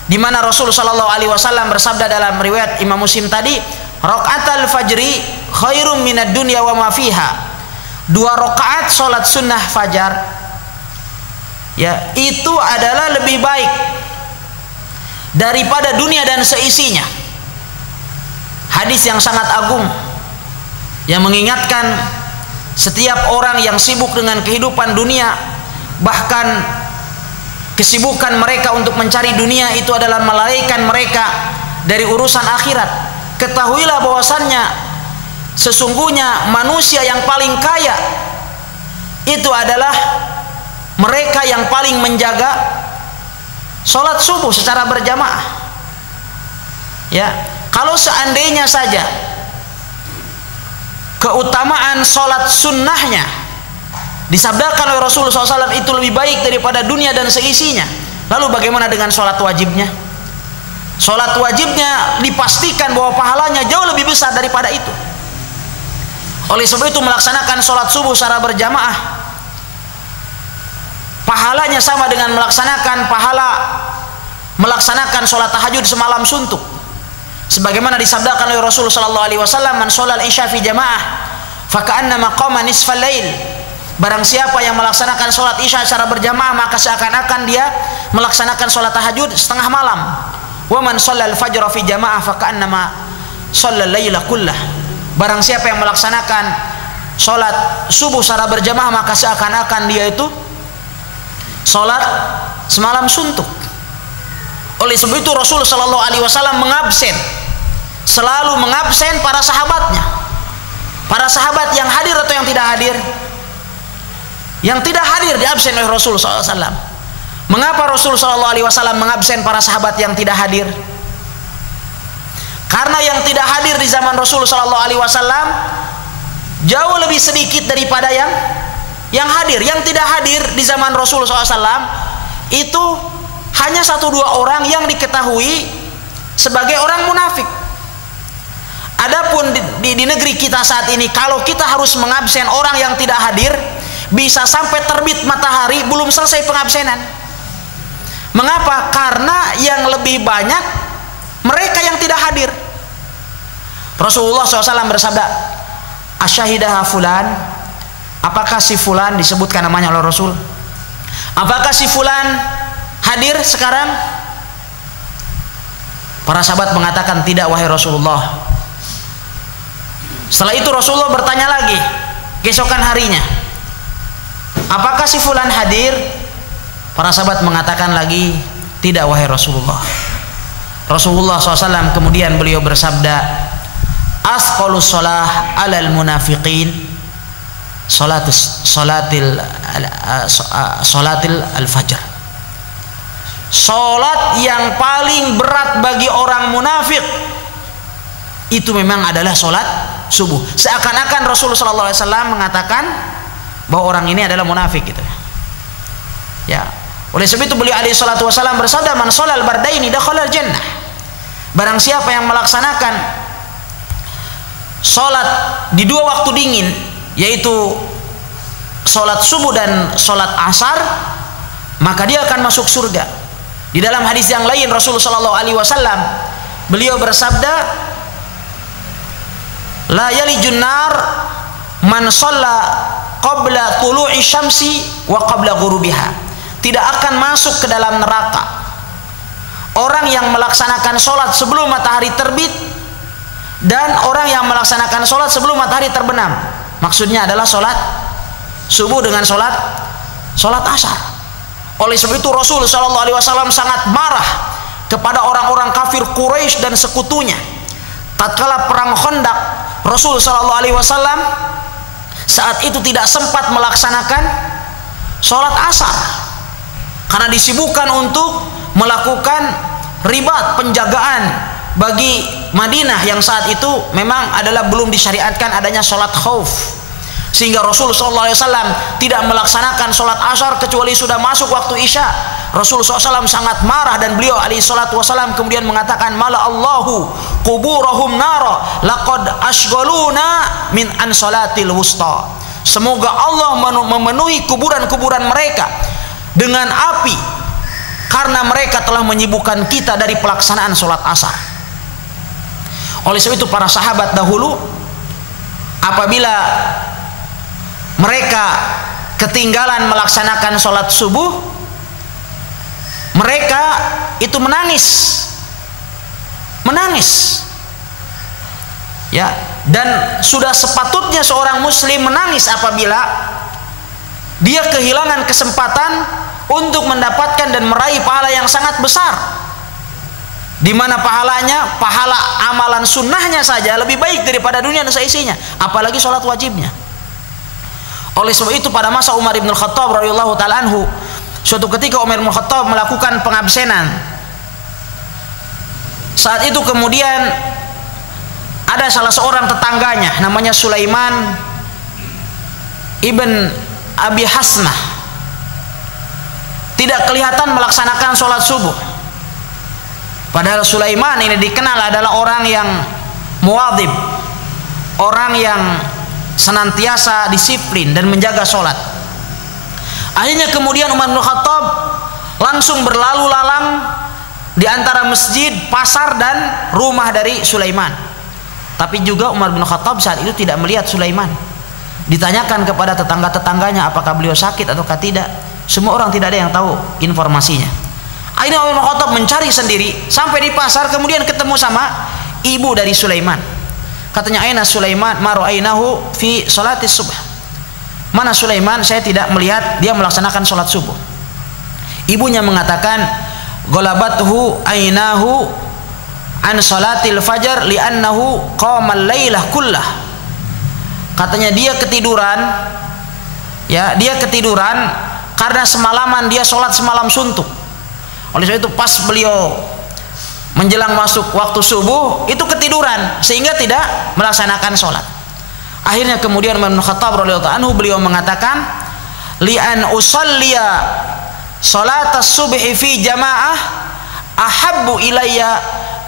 di mana Rasul Sallallahu Alaihi Wasallam bersabda dalam riwayat Imam Muslim tadi, raqatul fajri khairum minad dunya wa ma fiha. 2 rakaat sholat sunnah fajar, ya, itu adalah lebih baik daripada dunia dan seisinya. Hadis yang sangat agung yang mengingatkan setiap orang yang sibuk dengan kehidupan dunia, bahkan kesibukan mereka untuk mencari dunia itu adalah melalaikan mereka dari urusan akhirat. Ketahuilah bahwasannya sesungguhnya manusia yang paling kaya itu adalah mereka yang paling menjaga sholat subuh secara berjamaah. Ya, kalau seandainya saja keutamaan sholat sunnahnya disabdakan oleh Rasulullah SAW itu lebih baik daripada dunia dan seisinya, lalu bagaimana dengan sholat wajibnya? Sholat wajibnya dipastikan bahwa pahalanya jauh lebih besar daripada itu. Oleh sebab itu melaksanakan sholat subuh secara berjamaah pahalanya sama dengan melaksanakan sholat tahajud semalam suntuk, sebagaimana disabdakan oleh Rasulullah Sallallahu Alaihi Wasallam, man sholal isya fi jamaah faka'annama qama nisfal lail. Barang siapa yang melaksanakan sholat isya secara berjamaah, maka seakan-akan dia melaksanakan sholat tahajud setengah malam. Wa man sholal fajra fi jamaah faka'annama sholal laila kullah. Barang siapa yang melaksanakan sholat subuh secara berjamaah, maka seakan-akan dia itu sholat semalam suntuk. Oleh sebab itu Rasul Sallallahu Alaihi Wasallam selalu mengabsen para sahabatnya, para sahabat yang hadir atau yang tidak hadir. Yang tidak hadir diabsen oleh Rasul SAW. Mengapa Rasul Sallallahu Alaihi Wasallam mengabsen para sahabat yang tidak hadir? Karena yang tidak hadir di zaman Rasul Sallallahu Alaihi Wasallam jauh lebih sedikit daripada yang hadir. Yang tidak hadir di zaman Rasul SAW itu hanya 1-2 orang yang diketahui sebagai orang munafik. Adapun di negeri kita saat ini, kalau kita harus mengabsen orang yang tidak hadir, bisa sampai terbit matahari belum selesai pengabsenan. Mengapa? Karena yang lebih banyak mereka yang tidak hadir. Rasulullah SAW bersabda, asyahidaha fulan, apakah si fulan, disebutkan namanya oleh Rasul, apakah si fulan hadir sekarang? Para sahabat mengatakan tidak wahai Rasulullah. Setelah itu Rasulullah bertanya lagi keesokan harinya, apakah si fulan hadir? Para sahabat mengatakan lagi tidak wahai Rasulullah. Rasulullah SAW kemudian beliau bersabda, asqalus shalah alal munafiqin salatil al-fajr. Salat yang paling berat bagi orang munafik itu memang adalah salat subuh. Seakan-akan Rasulullah SAW mengatakan bahwa orang ini adalah munafik gitu. Ya. Oleh sebab itu beliau alaihi salatu wasallam bersabda, man sholal bardaini dakhalal jannah. Barang siapa yang melaksanakan salat di dua waktu dingin, yaitu salat subuh dan salat asar, maka dia akan masuk surga. Di dalam hadis yang lain Rasulullah sallallahu alaihi wasallam beliau bersabda, la yalijun nar man shalla qabla tulu'i syamsi wa qabla ghurubiha. Tidak akan masuk ke dalam neraka orang yang melaksanakan sholat sebelum matahari terbit dan orang yang melaksanakan sholat sebelum matahari terbenam. Maksudnya adalah sholat subuh dengan sholat asar. Oleh sebab itu Rasul SAW sangat marah kepada orang-orang kafir Quraisy dan sekutunya. Tatkala perang Khandaq, Rasul SAW saat itu tidak sempat melaksanakan sholat asar karena disibukkan untuk melakukan ribat, penjagaan bagi Madinah yang saat itu memang adalah belum disyariatkan adanya sholat khauf, sehingga Rasulullah SAW tidak melaksanakan sholat asar kecuali sudah masuk waktu isya. Rasulullah SAW sangat marah dan beliau alaihi salatu wasallam kemudian mengatakan, mala Allahu quburahum nara laqad ashghaluna min an salatil wusta. Semoga Allah memenuhi kuburan-kuburan mereka dengan api karena mereka telah menyibukkan kita dari pelaksanaan sholat asar. Oleh sebab itu para sahabat dahulu apabila mereka ketinggalan melaksanakan sholat subuh, mereka itu menangis ya, dan sudah sepatutnya seorang muslim menangis apabila dia kehilangan kesempatan untuk mendapatkan dan meraih pahala yang sangat besar, di mana pahalanya, pahala amalan sunnahnya saja lebih baik daripada dunia dan seisinya, apalagi sholat wajibnya. Oleh sebab itu pada masa Umar bin Khattab radhiyallahu taala anhu, suatu ketika Umar bin Khattab melakukan pengabsenan. Saat itu kemudian ada salah seorang tetangganya namanya Sulaiman ibn Abi Hasnah tidak kelihatan melaksanakan sholat subuh. Padahal Sulaiman ini dikenal adalah orang yang muwadhib, orang yang senantiasa disiplin dan menjaga sholat. Akhirnya kemudian Umar bin Khattab langsung berlalu lalang di antara masjid, pasar dan rumah dari Sulaiman. Tapi juga Umar bin Khattab saat itu tidak melihat Sulaiman. Ditanyakan kepada tetangga-tetangganya apakah beliau sakit ataukah tidak. Semua orang tidak ada yang tahu informasinya. Akhirnya Umar bin Khattab mencari sendiri sampai di pasar, kemudian ketemu sama ibu dari Sulaiman. Katanya, aina Sulaiman ma ra'ainahu fi salatis subh. Mana Sulaiman? Saya tidak melihat dia melaksanakan salat subuh. Ibunya mengatakan, ghalabathu ainahu an salatil fajar li'annahu qamal lailah kullah. Katanya dia ketiduran, ya, dia ketiduran karena semalaman dia sholat semalam suntuk. Oleh sebab itu pas beliau menjelang masuk waktu subuh itu ketiduran sehingga tidak melaksanakan sholat. Akhirnya kemudian Umar bin Khattab radhiyallahu anhu beliau mengatakan, li an usalliya sholatas subhi fi jamaah ahabbu ilayya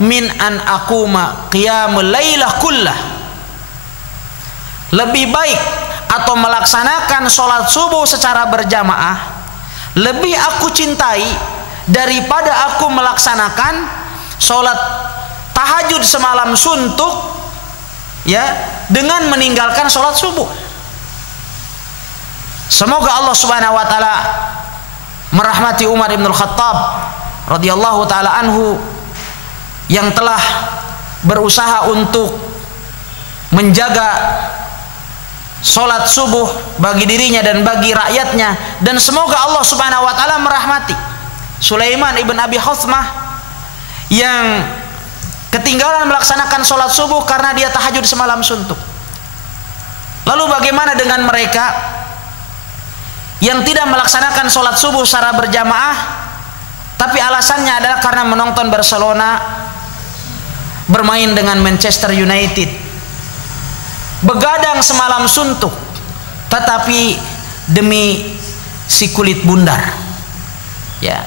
min an aquma qiyamul lailah kullah. Lebih baik atau melaksanakan sholat subuh secara berjamaah lebih aku cintai daripada aku melaksanakan sholat tahajud semalam suntuk ya dengan meninggalkan sholat subuh. Semoga Allah Subhanahu wa taala merahmati Umar bin Khattab radhiyallahu taala anhu yang telah berusaha untuk menjaga sholat subuh bagi dirinya dan bagi rakyatnya, dan semoga Allah Subhanahu wa taala merahmati Sulaiman ibn Abi Khathmah yang ketinggalan melaksanakan sholat subuh karena dia tahajud semalam suntuk. Lalu bagaimana dengan mereka yang tidak melaksanakan sholat subuh secara berjamaah, tapi alasannya adalah karena menonton Barcelona bermain dengan Manchester United, begadang semalam suntuk, tetapi demi si kulit bundar. Ya,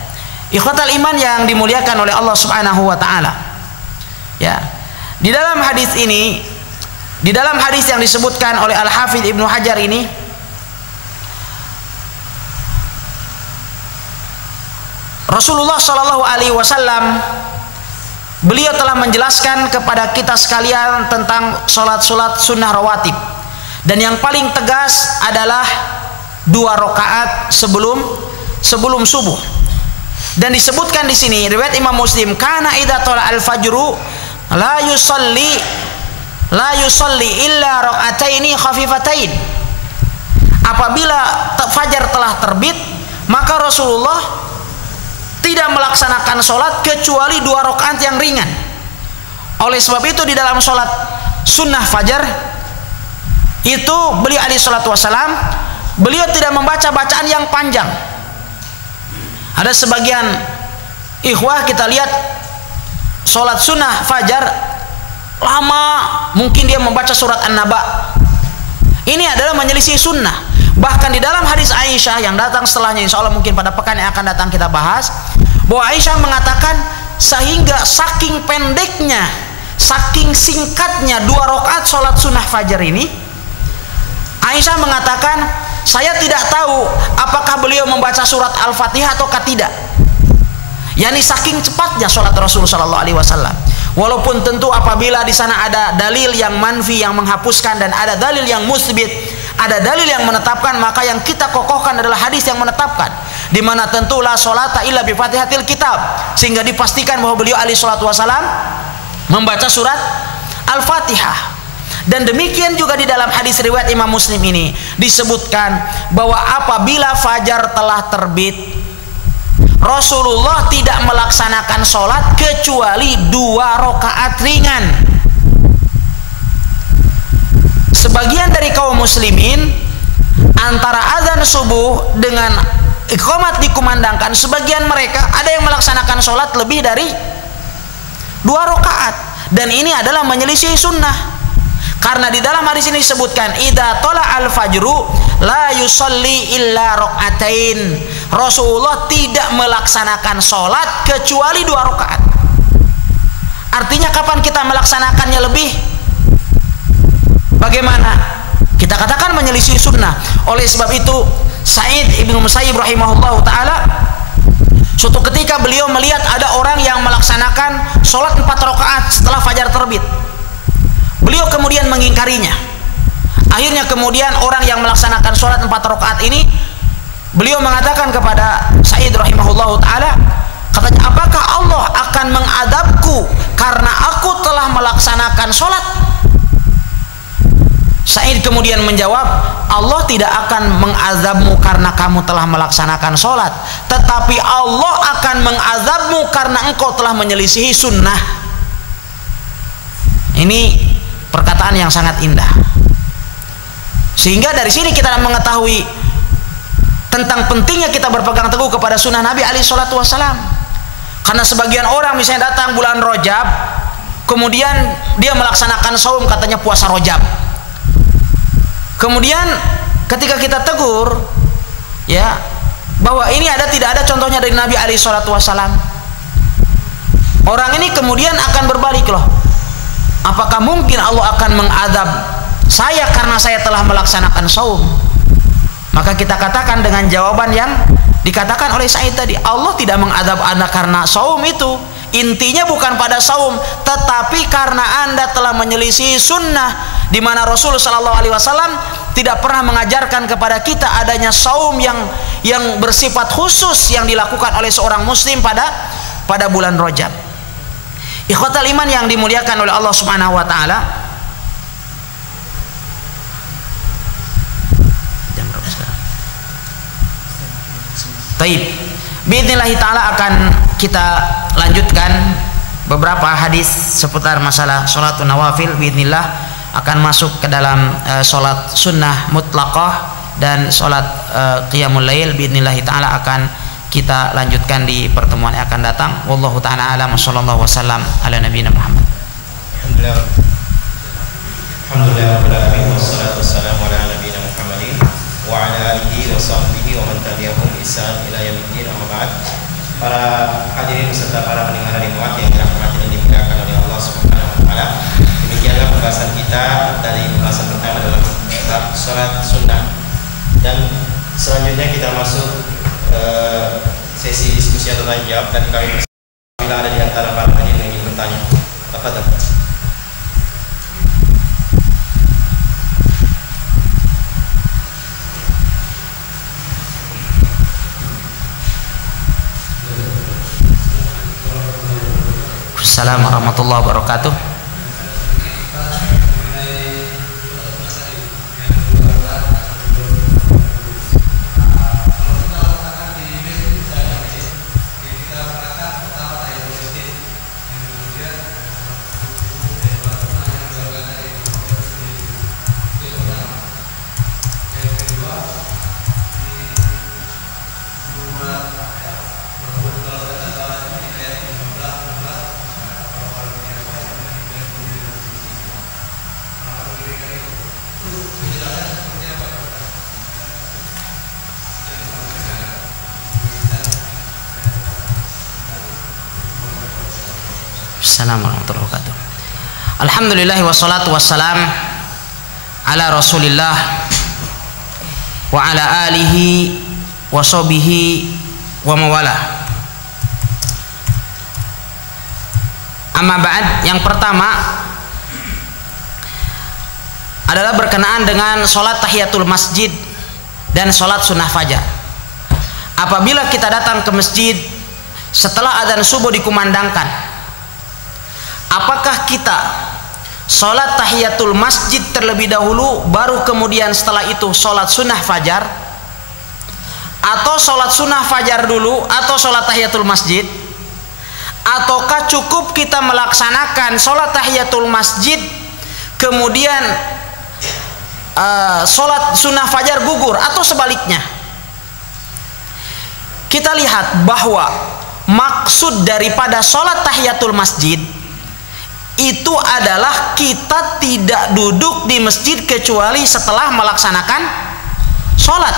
ikhwatal iman yang dimuliakan oleh Allah Subhanahu wa taala. Ya, di dalam hadis ini, di dalam hadis yang disebutkan oleh Al-Hafidz Ibnu Hajar ini, Rasulullah Shallallahu Alaihi Wasallam beliau telah menjelaskan kepada kita sekalian tentang sholat-sholat sunnah rawatib, dan yang paling tegas adalah 2 rakaat sebelum subuh. Dan disebutkan di sini riwayat Imam Muslim, kana idza tala al-fajru la yusalli illa raka'ataini khafifatain. Apabila fajar telah terbit, maka Rasulullah tidak melaksanakan sholat kecuali 2 rakaat yang ringan. Oleh sebab itu di dalam sholat sunnah fajar itu beliau alaihi salatu wassalam, beliau tidak membaca bacaan yang panjang. Ada sebagian ikhwah kita lihat sholat sunnah fajar lama, mungkin dia membaca surat An-Naba. Ini adalah menyelisih sunnah. Bahkan di dalam hadis Aisyah yang datang setelahnya, insya Allah mungkin pada pekan yang akan datang kita bahas, bahwa Aisyah mengatakan sehingga saking pendeknya, saking singkatnya 2 rakaat sholat sunnah fajar ini, Aisyah mengatakan saya tidak tahu apakah beliau membaca surat Al-Fatihah ataukah tidak. Yani saking cepatnya sholat Rasulullah Sallallahu Alaihi Wasallam. Walaupun tentu apabila di sana ada dalil yang manfi yang menghapuskan dan ada dalil yang musbit, ada dalil yang menetapkan, maka yang kita kokohkan adalah hadis yang menetapkan, di mana tentu la sholata illa bi fatihatil kitab, sehingga dipastikan bahwa beliau alaihi salatu wasallam membaca surat Al-Fatihah. Dan demikian juga di dalam hadis riwayat Imam Muslim ini disebutkan bahwa apabila fajar telah terbit, Rasulullah tidak melaksanakan sholat kecuali 2 rakaat ringan. Sebagian dari kaum muslimin antara azan subuh dengan iqamat dikumandangkan, sebagian mereka ada yang melaksanakan sholat lebih dari 2 rakaat, dan ini adalah menyelisih sunnah. Karena di dalam hadis ini disebutkan idza tala al-fajru la yusalli illa raka'atain. Rasulullah tidak melaksanakan sholat kecuali 2 rakaat. Artinya kapan kita melaksanakannya lebih? Bagaimana? Kita katakan menyelisih sunnah. Oleh sebab itu Sa'id ibnu Musayyib rahimahullah ta'ala, suatu ketika beliau melihat ada orang yang melaksanakan sholat 4 rakaat setelah fajar terbit. Beliau kemudian mengingkarinya. Akhirnya kemudian orang yang melaksanakan sholat 4 rakaat ini, beliau mengatakan kepada Sa'id rahimahullahu ta'ala, katanya, apakah Allah akan mengadabku karena aku telah melaksanakan sholat? Sa'id kemudian menjawab, Allah tidak akan mengazabmu karena kamu telah melaksanakan sholat, tetapi Allah akan mengazabmu karena engkau telah menyelisihi sunnah. Ini perkataan yang sangat indah. Sehingga dari sini kita mengetahui tentang pentingnya kita berpegang teguh kepada sunnah Nabi alaihi salatu wassalam. Karena sebagian orang misalnya datang bulan Rajab, kemudian dia melaksanakan saum, katanya puasa Rajab. Kemudian ketika kita tegur, ya, bahwa ini tidak ada contohnya dari Nabi alaihi salatu wassalam, orang ini kemudian akan berbalik, loh, apakah mungkin Allah akan mengadab saya karena saya telah melaksanakan saum? Maka kita katakan dengan jawaban yang dikatakan oleh Sa'id tadi, Allah tidak mengadab Anda karena saum itu Intinya bukan pada saum, tetapi karena Anda telah menyelisih sunnah, di mana Rasul Shallallahu Alaihi Wasallam tidak pernah mengajarkan kepada kita adanya saum yang bersifat khusus yang dilakukan oleh seorang muslim pada bulan Rajab. Ikhwatal iman yang dimuliakan oleh Allah Subhanahu wa taala. Jam berapa sekarang? Taib. Biidznillah taala akan kita lanjutkan beberapa hadis seputar masalah salatun nawafil. Biidznillah akan masuk ke dalam salat sunnah mutlaqah dan salat qiyamul lail. Biidznillah taala akan kita lanjutkan di pertemuan yang akan datang. Wallahu taala alam, sallallahu wasallam ala nabiyina Muhammad. Alhamdulillah alamin, wassalatu wassalamu ala nabiyina Muhammadin wa ala alihi wa sahbihi wa man tabi'ahum bi ihsan ila yaumiddin, amma ba'd. Para hadirin beserta para pendengar radio Muat yang dirahmati dan dimuliakan oleh Allah Subhanahu wa taala. Demikianlah pembahasan kita dari pembahasan pertama dalam bab salat sunnah. Dan selanjutnya kita masuk sesi diskusi atau tanya jawab, dan kami bila ada di antara para hadirin yang ingin bertanya. Tafadhol. Assalamualaikum warahmatullahi wabarakatuh. Assalamualaikum warahmatullahi wabarakatuh. Alhamdulillah wassalatu wassalam ala Rasulillah wa ala alihi wa sahbihi wa mawala. Amma ba'd, yang pertama adalah berkenaan dengan sholat tahiyatul masjid dan sholat sunnah fajar. Apabila kita datang ke masjid setelah adzan subuh dikumandangkan, apakah kita sholat tahiyatul masjid terlebih dahulu, baru kemudian setelah itu sholat sunnah fajar, atau sholat sunnah fajar dulu, atau sholat tahiyatul masjid, ataukah cukup kita melaksanakan sholat tahiyatul masjid kemudian sholat sunnah fajar gugur, atau sebaliknya? Kita lihat bahwa maksud daripada sholat tahiyatul masjid itu adalah kita tidak duduk di masjid kecuali setelah melaksanakan sholat.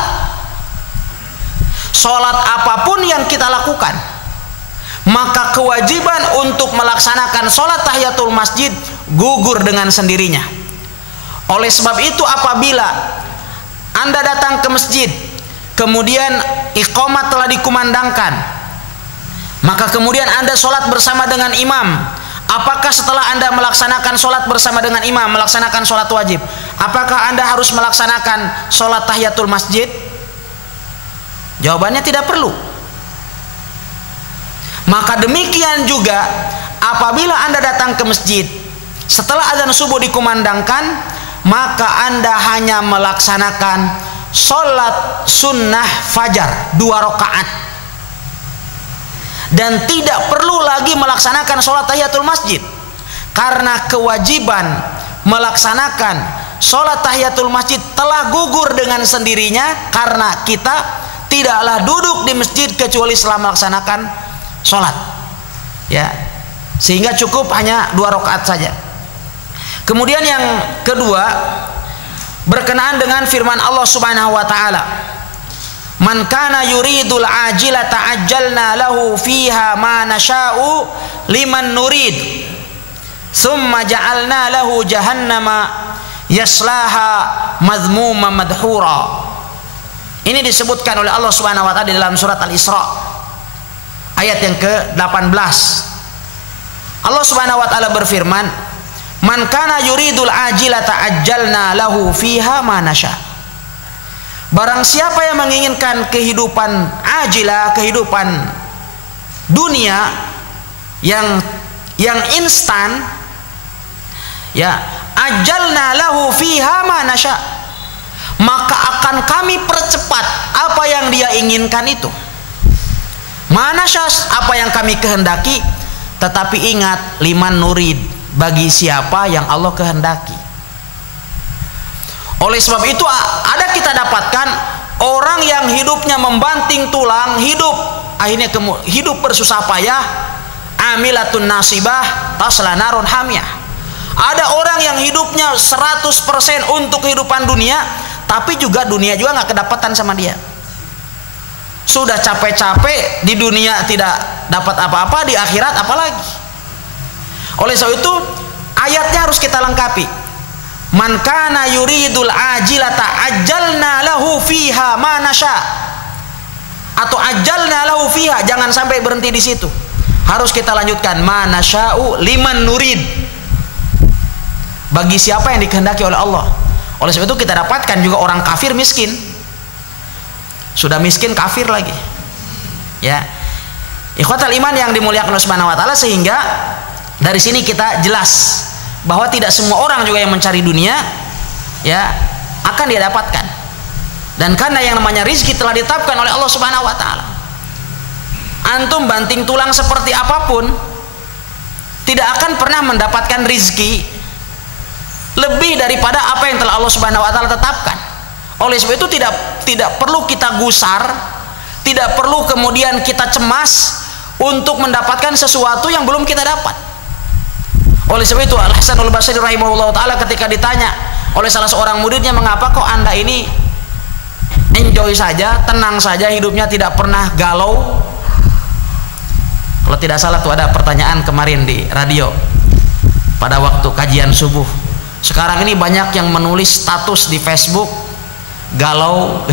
Sholat apapun yang kita lakukan, maka kewajiban untuk melaksanakan sholat tahiyatul masjid gugur dengan sendirinya. Oleh sebab itu, apabila Anda datang ke masjid kemudian iqamah telah dikumandangkan, maka kemudian Anda sholat bersama dengan imam, apakah setelah Anda melaksanakan sholat bersama dengan imam, melaksanakan sholat wajib, apakah Anda harus melaksanakan sholat tahiyatul masjid? Jawabannya tidak perlu. Maka demikian juga apabila Anda datang ke masjid setelah adzan subuh dikumandangkan, maka Anda hanya melaksanakan sholat sunnah fajar 2 rakaat, dan tidak perlu lagi melaksanakan sholat tahiyatul masjid, karena kewajiban melaksanakan sholat tahiyatul masjid telah gugur dengan sendirinya, karena kita tidaklah duduk di masjid kecuali setelah melaksanakan sholat, ya, sehingga cukup hanya 2 rakaat saja. Kemudian yang kedua, berkenaan dengan firman Allah Subhanahu wa taala, man kana yuridul ajilata ajjalna lahu fiha ma nasha'u liman nurid thumma ja'alna lahu jahannama yaslaha madhmuma madhura. Ini disebutkan oleh Allah Subhanahu wa taala di dalam surat Al-Isra ayat yang ke-18. Allah Subhanahu wa taala berfirman, "Man kana yuridul ajilata ajjalna lahu fiha ma nasha." Barang siapa yang menginginkan kehidupan ajilah, kehidupan dunia yang instan, ya, ajjalna lahu fiha ma nasha, maka akan kami percepat apa yang dia inginkan itu. Manasya, apa yang kami kehendaki. Tetapi ingat, liman nurid, bagi siapa yang Allah kehendaki. Oleh sebab itu ada kita dapatkan orang yang hidupnya membanting tulang, akhirnya hidup bersusah payah, amilatun nasibah tasla narun hamiyah. Ada orang yang hidupnya 100% untuk kehidupan dunia, tapi juga dunia juga nggak kedapatan sama dia. Sudah capek-capek di dunia tidak dapat apa-apa, di akhirat apalagi. Oleh sebab itu ayatnya harus kita lengkapi. Man kana yuridul ajilata ajjalna lahu fiha ma nasha, atau ajjalna lahu fiha, jangan sampai berhenti di situ. Harus kita lanjutkan, ma nasya'u liman nurid, bagi siapa yang dikehendaki oleh Allah. Oleh sebab itu kita dapatkan juga orang kafir miskin. Sudah miskin kafir lagi, ya. Ikhwatal iman yang dimuliakan Allah Subhanahu wa taala, sehingga dari sini kita jelas bahwa tidak semua orang juga yang mencari dunia, ya, akan dia dapatkan. Dan karena yang namanya rizki telah ditetapkan oleh Allah Subhanahu wa taala. Antum banting tulang seperti apapun tidak akan pernah mendapatkan rizki lebih daripada apa yang telah Allah Subhanahu wa taala tetapkan. Oleh sebab itu tidak perlu kita gusar, tidak perlu kemudian kita cemas untuk mendapatkan sesuatu yang belum kita dapat. Oleh sebab itu Al-Hasanul Basri rahimahullah taala ketika ditanya oleh salah seorang muridnya, mengapa kok Anda ini enjoy saja, tenang saja hidupnya, tidak pernah galau? Kalau tidak salah tuh ada pertanyaan kemarin di radio pada waktu kajian subuh. Sekarang ini banyak yang menulis status di Facebook galau.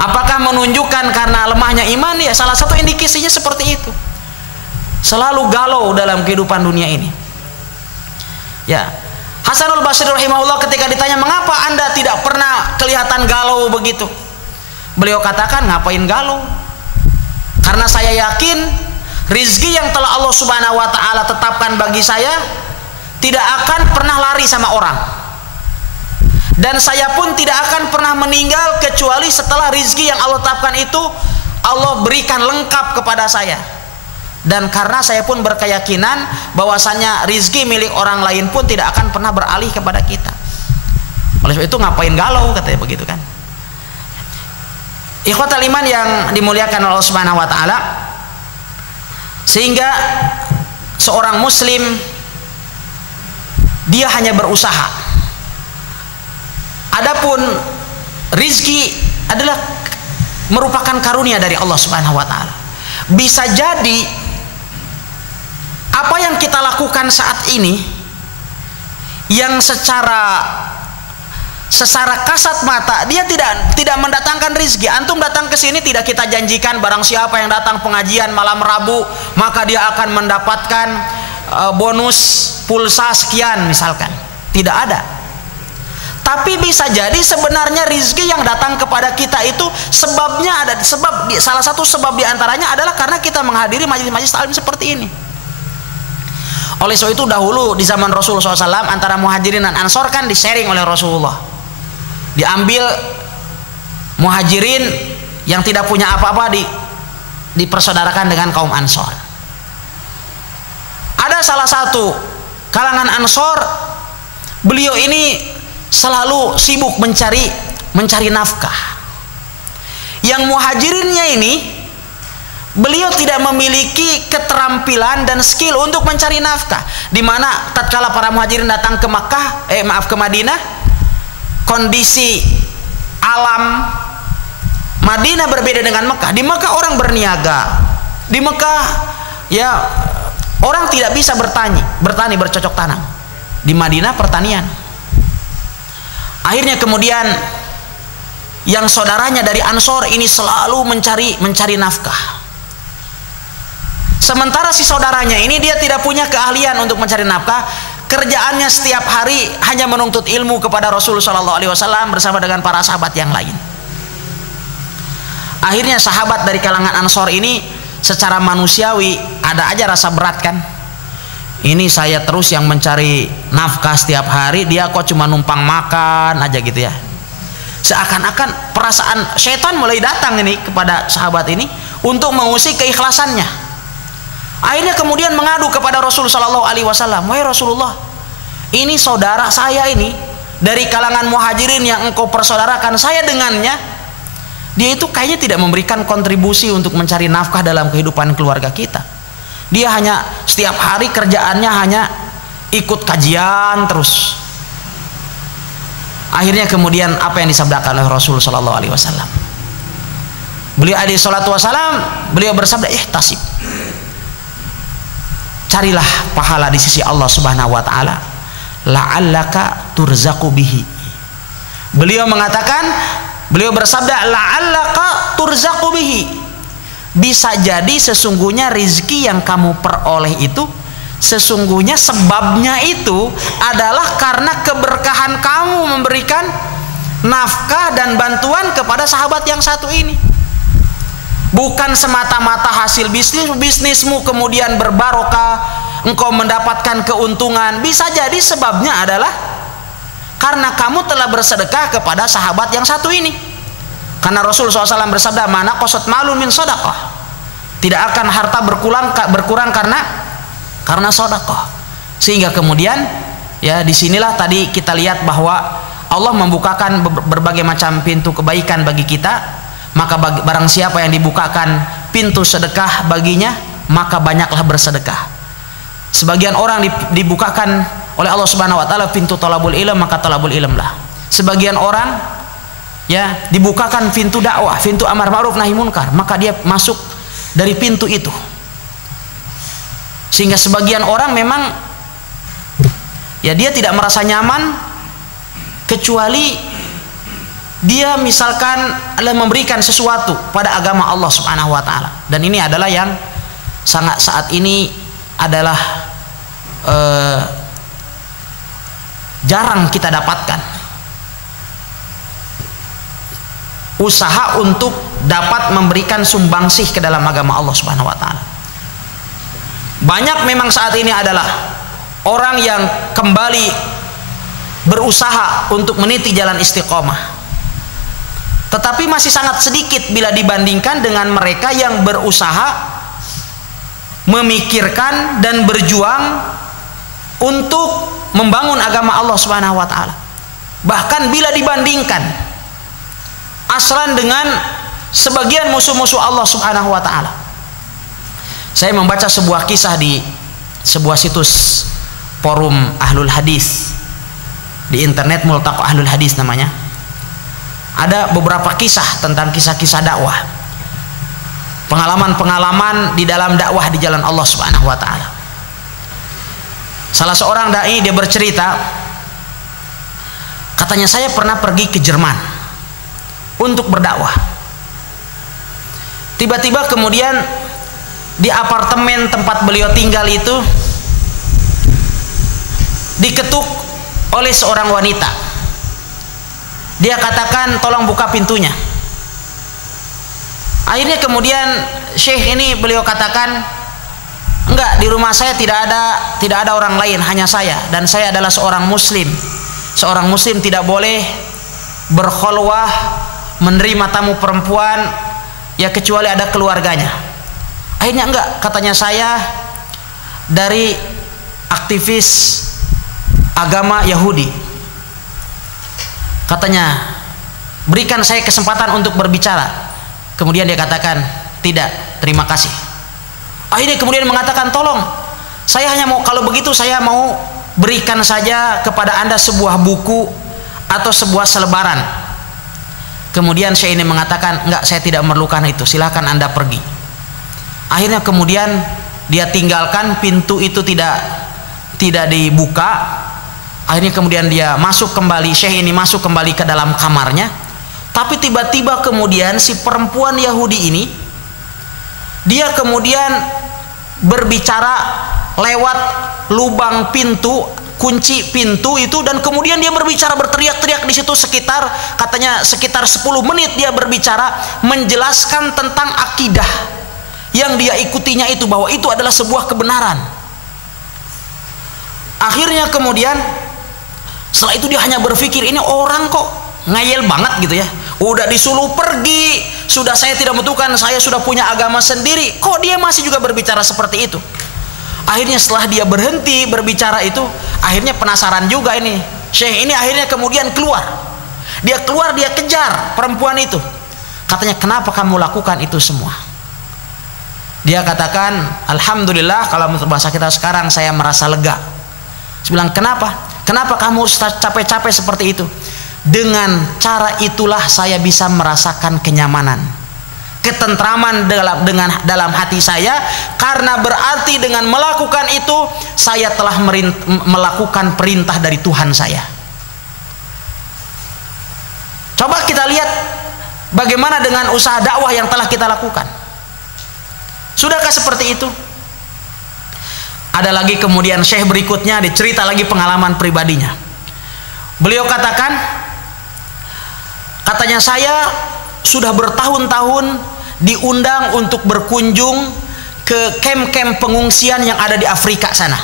Apakah menunjukkan karena lemahnya iman? Ya, salah satu indikasinya seperti itu. Selalu galau dalam kehidupan dunia ini. Ya, Hasanul Basri rahimahullah ketika ditanya, mengapa Anda tidak pernah kelihatan galau begitu? Beliau katakan, ngapain galau? Karena saya yakin rizki yang telah Allah Subhanahu wa taala tetapkan bagi saya tidak akan pernah lari sama orang. Dan saya pun tidak akan pernah meninggal kecuali setelah rizki yang Allah tetapkan itu Allah berikan lengkap kepada saya. Dan karena saya pun berkeyakinan bahwasannya rizki milik orang lain pun tidak akan pernah beralih kepada kita. Oleh sebab itu ngapain galau, katanya begitu kan. Ikhwatal iman yang dimuliakan Allah Subhanahu wa taala, sehingga seorang muslim dia hanya berusaha. Adapun rizki adalah merupakan karunia dari Allah Subhanahu wa taala. Bisa jadi apa yang kita lakukan saat ini yang secara kasat mata dia tidak mendatangkan rizki. Antum datang ke sini tidak kita janjikan barang siapa yang datang pengajian malam Rabu maka dia akan mendapatkan bonus pulsa sekian misalkan. Tidak ada. Tapi bisa jadi sebenarnya rizki yang datang kepada kita itu sebabnya ada, salah satu sebab diantaranya adalah karena kita menghadiri majelis-majelis taklim seperti ini. Oleh sebab itu dahulu di zaman Rasulullah SAW antara muhajirin dan ansor kan di-sharing oleh Rasulullah. Diambil muhajirin yang tidak punya apa-apa dipersaudarakan dengan kaum ansor. Ada salah satu kalangan ansor, beliau ini selalu sibuk mencari nafkah. Yang muhajirinnya ini beliau tidak memiliki keterampilan dan skill untuk mencari nafkah. Di mana tatkala para muhajirin datang ke ke Madinah, kondisi alam Madinah berbeda dengan Mekah. Di Mekah orang berniaga. Di Mekah ya orang tidak bisa bertani bercocok tanam. Di Madinah pertanian. Akhirnya kemudian yang saudaranya dari Ansor ini selalu mencari nafkah. Sementara si saudaranya ini dia tidak punya keahlian untuk mencari nafkah, kerjaannya setiap hari hanya menuntut ilmu kepada Rasul Shallallahu Alaihi Wasallam bersama dengan para sahabat yang lain. Akhirnya sahabat dari kalangan Ansor ini secara manusiawi ada aja rasa berat kan. Ini saya terus yang mencari nafkah setiap hari, dia kok cuma numpang makan aja gitu ya. Seakan-akan perasaan setan mulai datang ini kepada sahabat ini untuk mengusik keikhlasannya. Akhirnya kemudian mengadu kepada Rasul Shallallahu Alaihi Wasallam, wahai Rasulullah, ini saudara saya ini dari kalangan muhajirin yang engkau persaudarakan saya dengannya, dia itu kayaknya tidak memberikan kontribusi untuk mencari nafkah dalam kehidupan keluarga kita. Dia hanya setiap hari kerjaannya hanya ikut kajian terus. Akhirnya kemudian apa yang disabdakan oleh Rasul Shallallahu Alaihi Wasallam? Beliau alaihi salatu wasallam, beliau bersabda, ihtasib, carilah pahala di sisi Allah Subhanahu wa taala, la'allaka turzaqu bihi. Beliau mengatakan, beliau bersabda, la'allaka turzaqu bihi, bisa jadi sesungguhnya rizki yang kamu peroleh itu sesungguhnya sebabnya itu adalah karena keberkahan kamu memberikan nafkah dan bantuan kepada sahabat yang satu ini. Bukan semata-mata hasil bisnismu kemudian berbarokah, engkau mendapatkan keuntungan. Bisa jadi sebabnya adalah karena kamu telah bersedekah kepada sahabat yang satu ini. Karena Rasul SAW bersabda, mana qasat malun min sadaqah, tidak akan harta berkurang karena sedekah. Sehingga kemudian ya disinilah tadi kita lihat bahwa Allah membukakan berbagai macam pintu kebaikan bagi kita. Maka barang siapa yang dibukakan pintu sedekah baginya, maka banyaklah bersedekah. Sebagian orang dibukakan oleh Allah Subhanahu wa taala pintu talabul ilm, maka talabul ilm lah. Sebagian orang ya dibukakan pintu dakwah, pintu amar ma'ruf nahi munkar, maka dia masuk dari pintu itu. Sehingga sebagian orang memang ya dia tidak merasa nyaman kecuali dia misalkan adalah memberikan sesuatu pada agama Allah Subhanahu wa taala. Dan ini adalah yang sangat saat ini adalah jarang kita dapatkan. Usaha untuk dapat memberikan sumbangsih ke dalam agama Allah Subhanahu wa taala. Banyak memang saat ini adalah orang yang kembali berusaha untuk meniti jalan istiqomah. Tetapi masih sangat sedikit bila dibandingkan dengan mereka yang berusaha memikirkan dan berjuang untuk membangun agama Allah Subhanahu wa taala. Bahkan bila dibandingkan aslan dengan sebagian musuh-musuh Allah Subhanahu wa taala. Saya membaca sebuah kisah di sebuah situs forum Ahlul Hadis di internet, Multaqa Ahlul Hadis namanya. Ada beberapa kisah tentang kisah-kisah dakwah, pengalaman-pengalaman di dalam dakwah di jalan Allah Subhanahu wa taala. Salah seorang dai dia bercerita, katanya saya pernah pergi ke Jerman untuk berdakwah. Tiba-tiba kemudian di apartemen tempat beliau tinggal itu diketuk oleh seorang wanita. Dia katakan, tolong buka pintunya. Akhirnya kemudian Syekh ini beliau katakan, enggak, di rumah saya tidak ada orang lain, hanya saya, dan saya adalah seorang muslim. Seorang muslim tidak boleh berkholwah menerima tamu perempuan ya kecuali ada keluarganya. Akhirnya enggak, katanya saya dari aktivis agama Yahudi. Katanya, berikan saya kesempatan untuk berbicara. Kemudian dia katakan, tidak, terima kasih. Akhirnya kemudian mengatakan, tolong, saya hanya mau, kalau begitu saya mau berikan saja kepada Anda sebuah buku atau sebuah selebaran. Kemudian Syekh ini mengatakan, enggak, saya tidak memerlukan itu, silahkan Anda pergi. Akhirnya kemudian dia tinggalkan, pintu itu tidak dibuka. Akhirnya kemudian dia masuk kembali, Syekh ini masuk kembali ke dalam kamarnya. Tapi tiba-tiba kemudian si perempuan Yahudi ini, dia kemudian berbicara lewat lubang pintu, kunci pintu itu, dan kemudian dia berbicara berteriak-teriak di situ sekitar 10 menit dia berbicara menjelaskan tentang akidah yang dia ikutinya itu, bahwa itu adalah sebuah kebenaran. Akhirnya kemudian setelah itu dia hanya berpikir, ini orang kok ngayel banget gitu ya, udah disuruh pergi, sudah saya tidak membutuhkan, saya sudah punya agama sendiri, kok dia masih juga berbicara seperti itu. Akhirnya setelah dia berhenti berbicara itu, akhirnya penasaran juga ini Syekh ini, akhirnya kemudian keluar, dia kejar perempuan itu. Katanya, kenapa kamu lakukan itu semua? Dia katakan, alhamdulillah, kalau menurut bahasa kita sekarang, saya merasa lega. Saya bilang, kenapa kamu capek-capek seperti itu? Dengan cara itulah saya bisa merasakan kenyamanan, ketentraman dalam hati saya, karena berarti dengan melakukan itu saya telah melakukan perintah dari Tuhan saya. Coba kita lihat bagaimana dengan usaha dakwah yang telah kita lakukan. Sudahkah seperti itu? Ada lagi kemudian Syekh berikutnya dicerita lagi pengalaman pribadinya. Beliau katanya, saya sudah bertahun-tahun diundang untuk berkunjung ke kem-kem pengungsian yang ada di Afrika sana.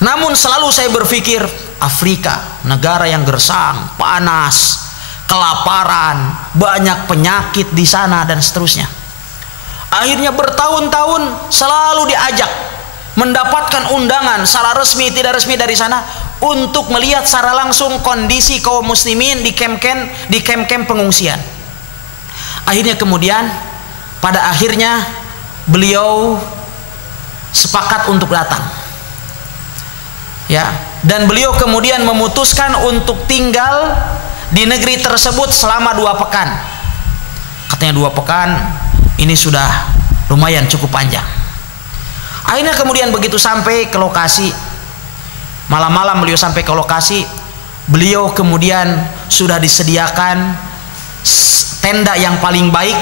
Namun selalu saya berpikir, Afrika, negara yang gersang, panas, kelaparan, banyak penyakit di sana dan seterusnya. Akhirnya bertahun-tahun selalu diajak, mendapatkan undangan secara resmi tidak resmi dari sana untuk melihat secara langsung kondisi kaum muslimin di kem-kem pengungsian. Akhirnya kemudian pada akhirnya beliau sepakat untuk datang, ya, dan beliau kemudian memutuskan untuk tinggal di negeri tersebut selama 2 pekan. Katanya 2 pekan ini sudah lumayan cukup panjang. Akhirnya kemudian begitu sampai ke lokasi, malam-malam beliau sampai ke lokasi, beliau kemudian sudah disediakan tenda yang paling baik,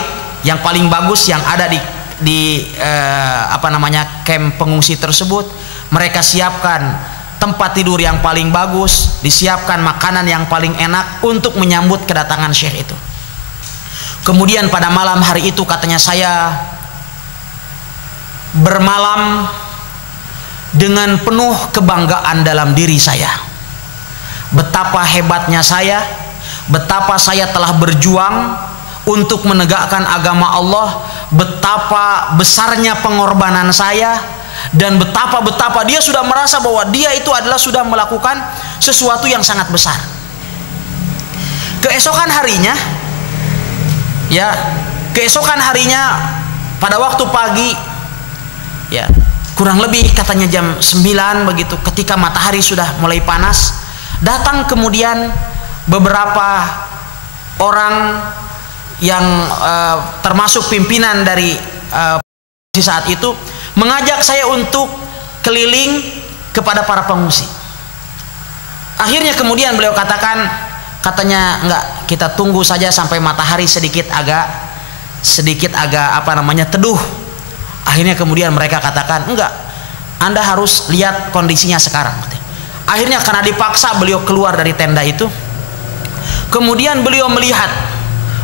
yang paling bagus yang ada di kem pengungsi tersebut. Mereka siapkan tempat tidur yang paling bagus, disiapkan makanan yang paling enak untuk menyambut kedatangan Syekh itu. Kemudian pada malam hari itu katanya, saya bermalam dengan penuh kebanggaan dalam diri saya. Betapa hebatnya saya, betapa saya telah berjuang untuk menegakkan agama Allah, betapa besarnya pengorbanan saya, dan betapa dia sudah merasa bahwa dia itu adalah sudah melakukan sesuatu yang sangat besar. Keesokan harinya pada waktu pagi, ya, kurang lebih katanya jam 9 begitu, ketika matahari sudah mulai panas, datang kemudian beberapa orang yang termasuk pimpinan dari saat itu mengajak saya untuk keliling kepada para pengungsi. Akhirnya kemudian beliau katanya, enggak, kita tunggu saja sampai matahari sedikit agak teduh. Akhirnya kemudian mereka katakan, enggak, Anda harus lihat kondisinya sekarang. Akhirnya karena dipaksa beliau keluar dari tenda itu. Kemudian beliau melihat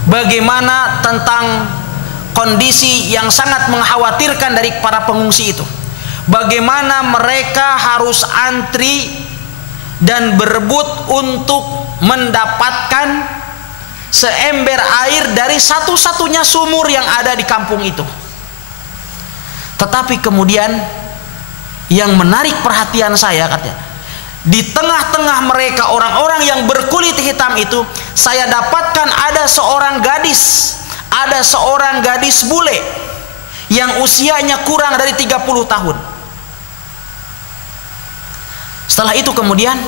bagaimana tentang kondisi yang sangat mengkhawatirkan dari para pengungsi itu. Bagaimana mereka harus antri dan berebut untuk mendapatkan seember air dari satu-satunya sumur yang ada di kampung itu. Tetapi kemudian yang menarik perhatian saya, katanya, di tengah-tengah mereka orang-orang yang berkulit hitam itu, saya dapatkan ada seorang gadis bule yang usianya kurang dari 30 tahun. Setelah itu kemudian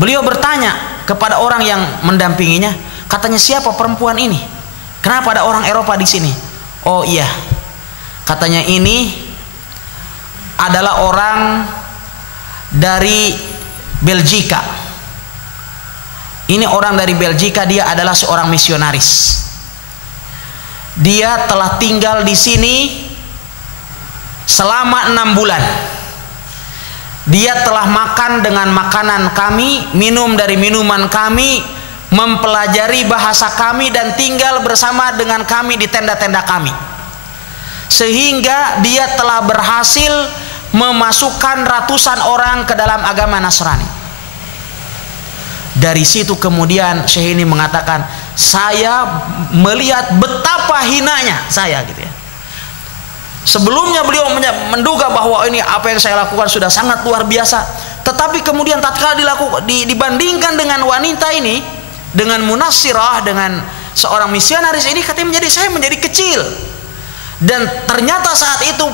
beliau bertanya kepada orang yang mendampinginya, katanya, siapa perempuan ini? Kenapa ada orang Eropa di sini? Oh iya, katanya, ini adalah orang dari Belgika. Ini orang dari Belgika, dia adalah seorang misionaris. Dia telah tinggal di sini selama 6 bulan. Dia telah makan dengan makanan kami, minum dari minuman kami, mempelajari bahasa kami, dan tinggal bersama dengan kami di tenda-tenda kami, sehingga dia telah berhasil memasukkan ratusan orang ke dalam agama Nasrani. Dari situ kemudian Syekh ini mengatakan, saya melihat betapa hinanya saya, gitu ya. Sebelumnya beliau menduga bahwa ini apa yang saya lakukan sudah sangat luar biasa, tetapi kemudian tatkala dibandingkan dengan wanita ini, dengan Munassirah, dengan seorang misionaris ini, katanya saya menjadi kecil. Dan ternyata saat itu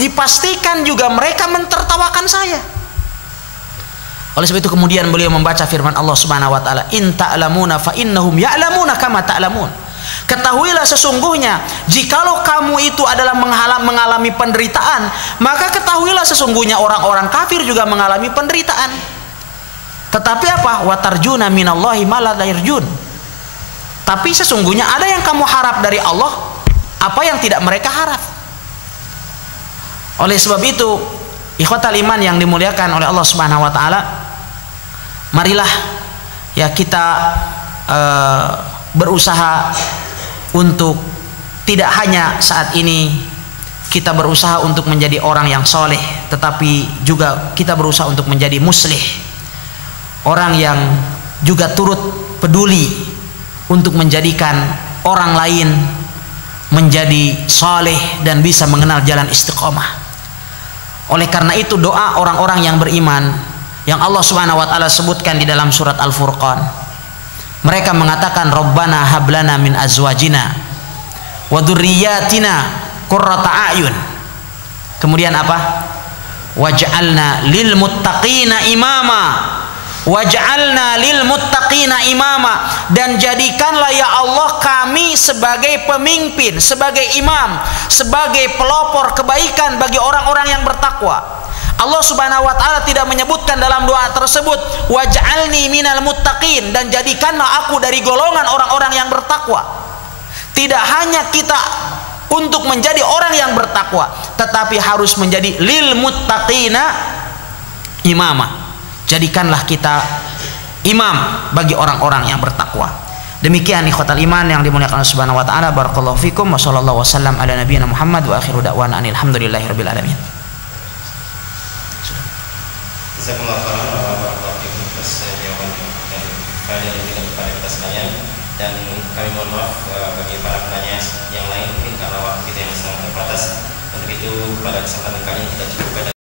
dipastikan juga mereka mentertawakan saya. Oleh sebab itu kemudian beliau membaca firman Allah Subhanahu wa taala, in ta'lamuna fa innahum ya'lamuna kama ta'lamun. Ketahuilah sesungguhnya jikalau kamu itu adalah mengalami penderitaan, maka ketahuilah sesungguhnya orang-orang kafir juga mengalami penderitaan. Tetapi apa? Wa tarjuna minallahi ma la yarjun. Tapi sesungguhnya ada yang kamu harap dari Allah, apa yang tidak mereka harap. Oleh sebab itu, ikhwatal iman yang dimuliakan oleh Allah Subhanahu wa taala, marilah ya kita berusaha untuk tidak hanya saat ini kita berusaha untuk menjadi orang yang soleh, tetapi juga kita berusaha untuk menjadi muslih, orang yang juga turut peduli untuk menjadikan orang lain menjadi soleh dan bisa mengenal jalan istiqomah. Oleh karena itu doa orang-orang yang beriman yang Allah Subhanahu wa taala sebutkan di dalam surat Al-Furqan, mereka mengatakan Rabbana hablana min azwajina wa dzurriyyatina qurrata a'yun. Kemudian apa? Waj'alna lil muttaqina imama. Waj'alna lil muttaqina imama, dan jadikanlah ya Allah kami sebagai pemimpin, sebagai imam, sebagai pelopor kebaikan bagi orang-orang yang bertakwa. Allah Subhanahu wa taala tidak menyebutkan dalam doa tersebut waj'alni minal muttaqin, dan jadikanlah aku dari golongan orang-orang yang bertakwa. Tidak hanya kita untuk menjadi orang yang bertakwa, tetapi harus menjadi lil muttaqina imama. Jadikanlah kita imam bagi orang-orang yang bertakwa. Demikian ikhwatal iman yang dimuliakan Allah Subhanahu wa taala. Barakallahu fikum wa sallallahu wasallam ala nabiyina Muhammad wa akhiru da'wana alhamdulillahirabbil alamin. Jazakumullah khairan warahmatullahi wabarakatuh atas jawaban dan faedah yang diberikan kepada kita sekalian, dan kami mohon maaf bagi para penanya yang lain mungkin karena waktu kita yang sangat terbatas. Untuk itu pada kesempatan kali ini kita cukupkan.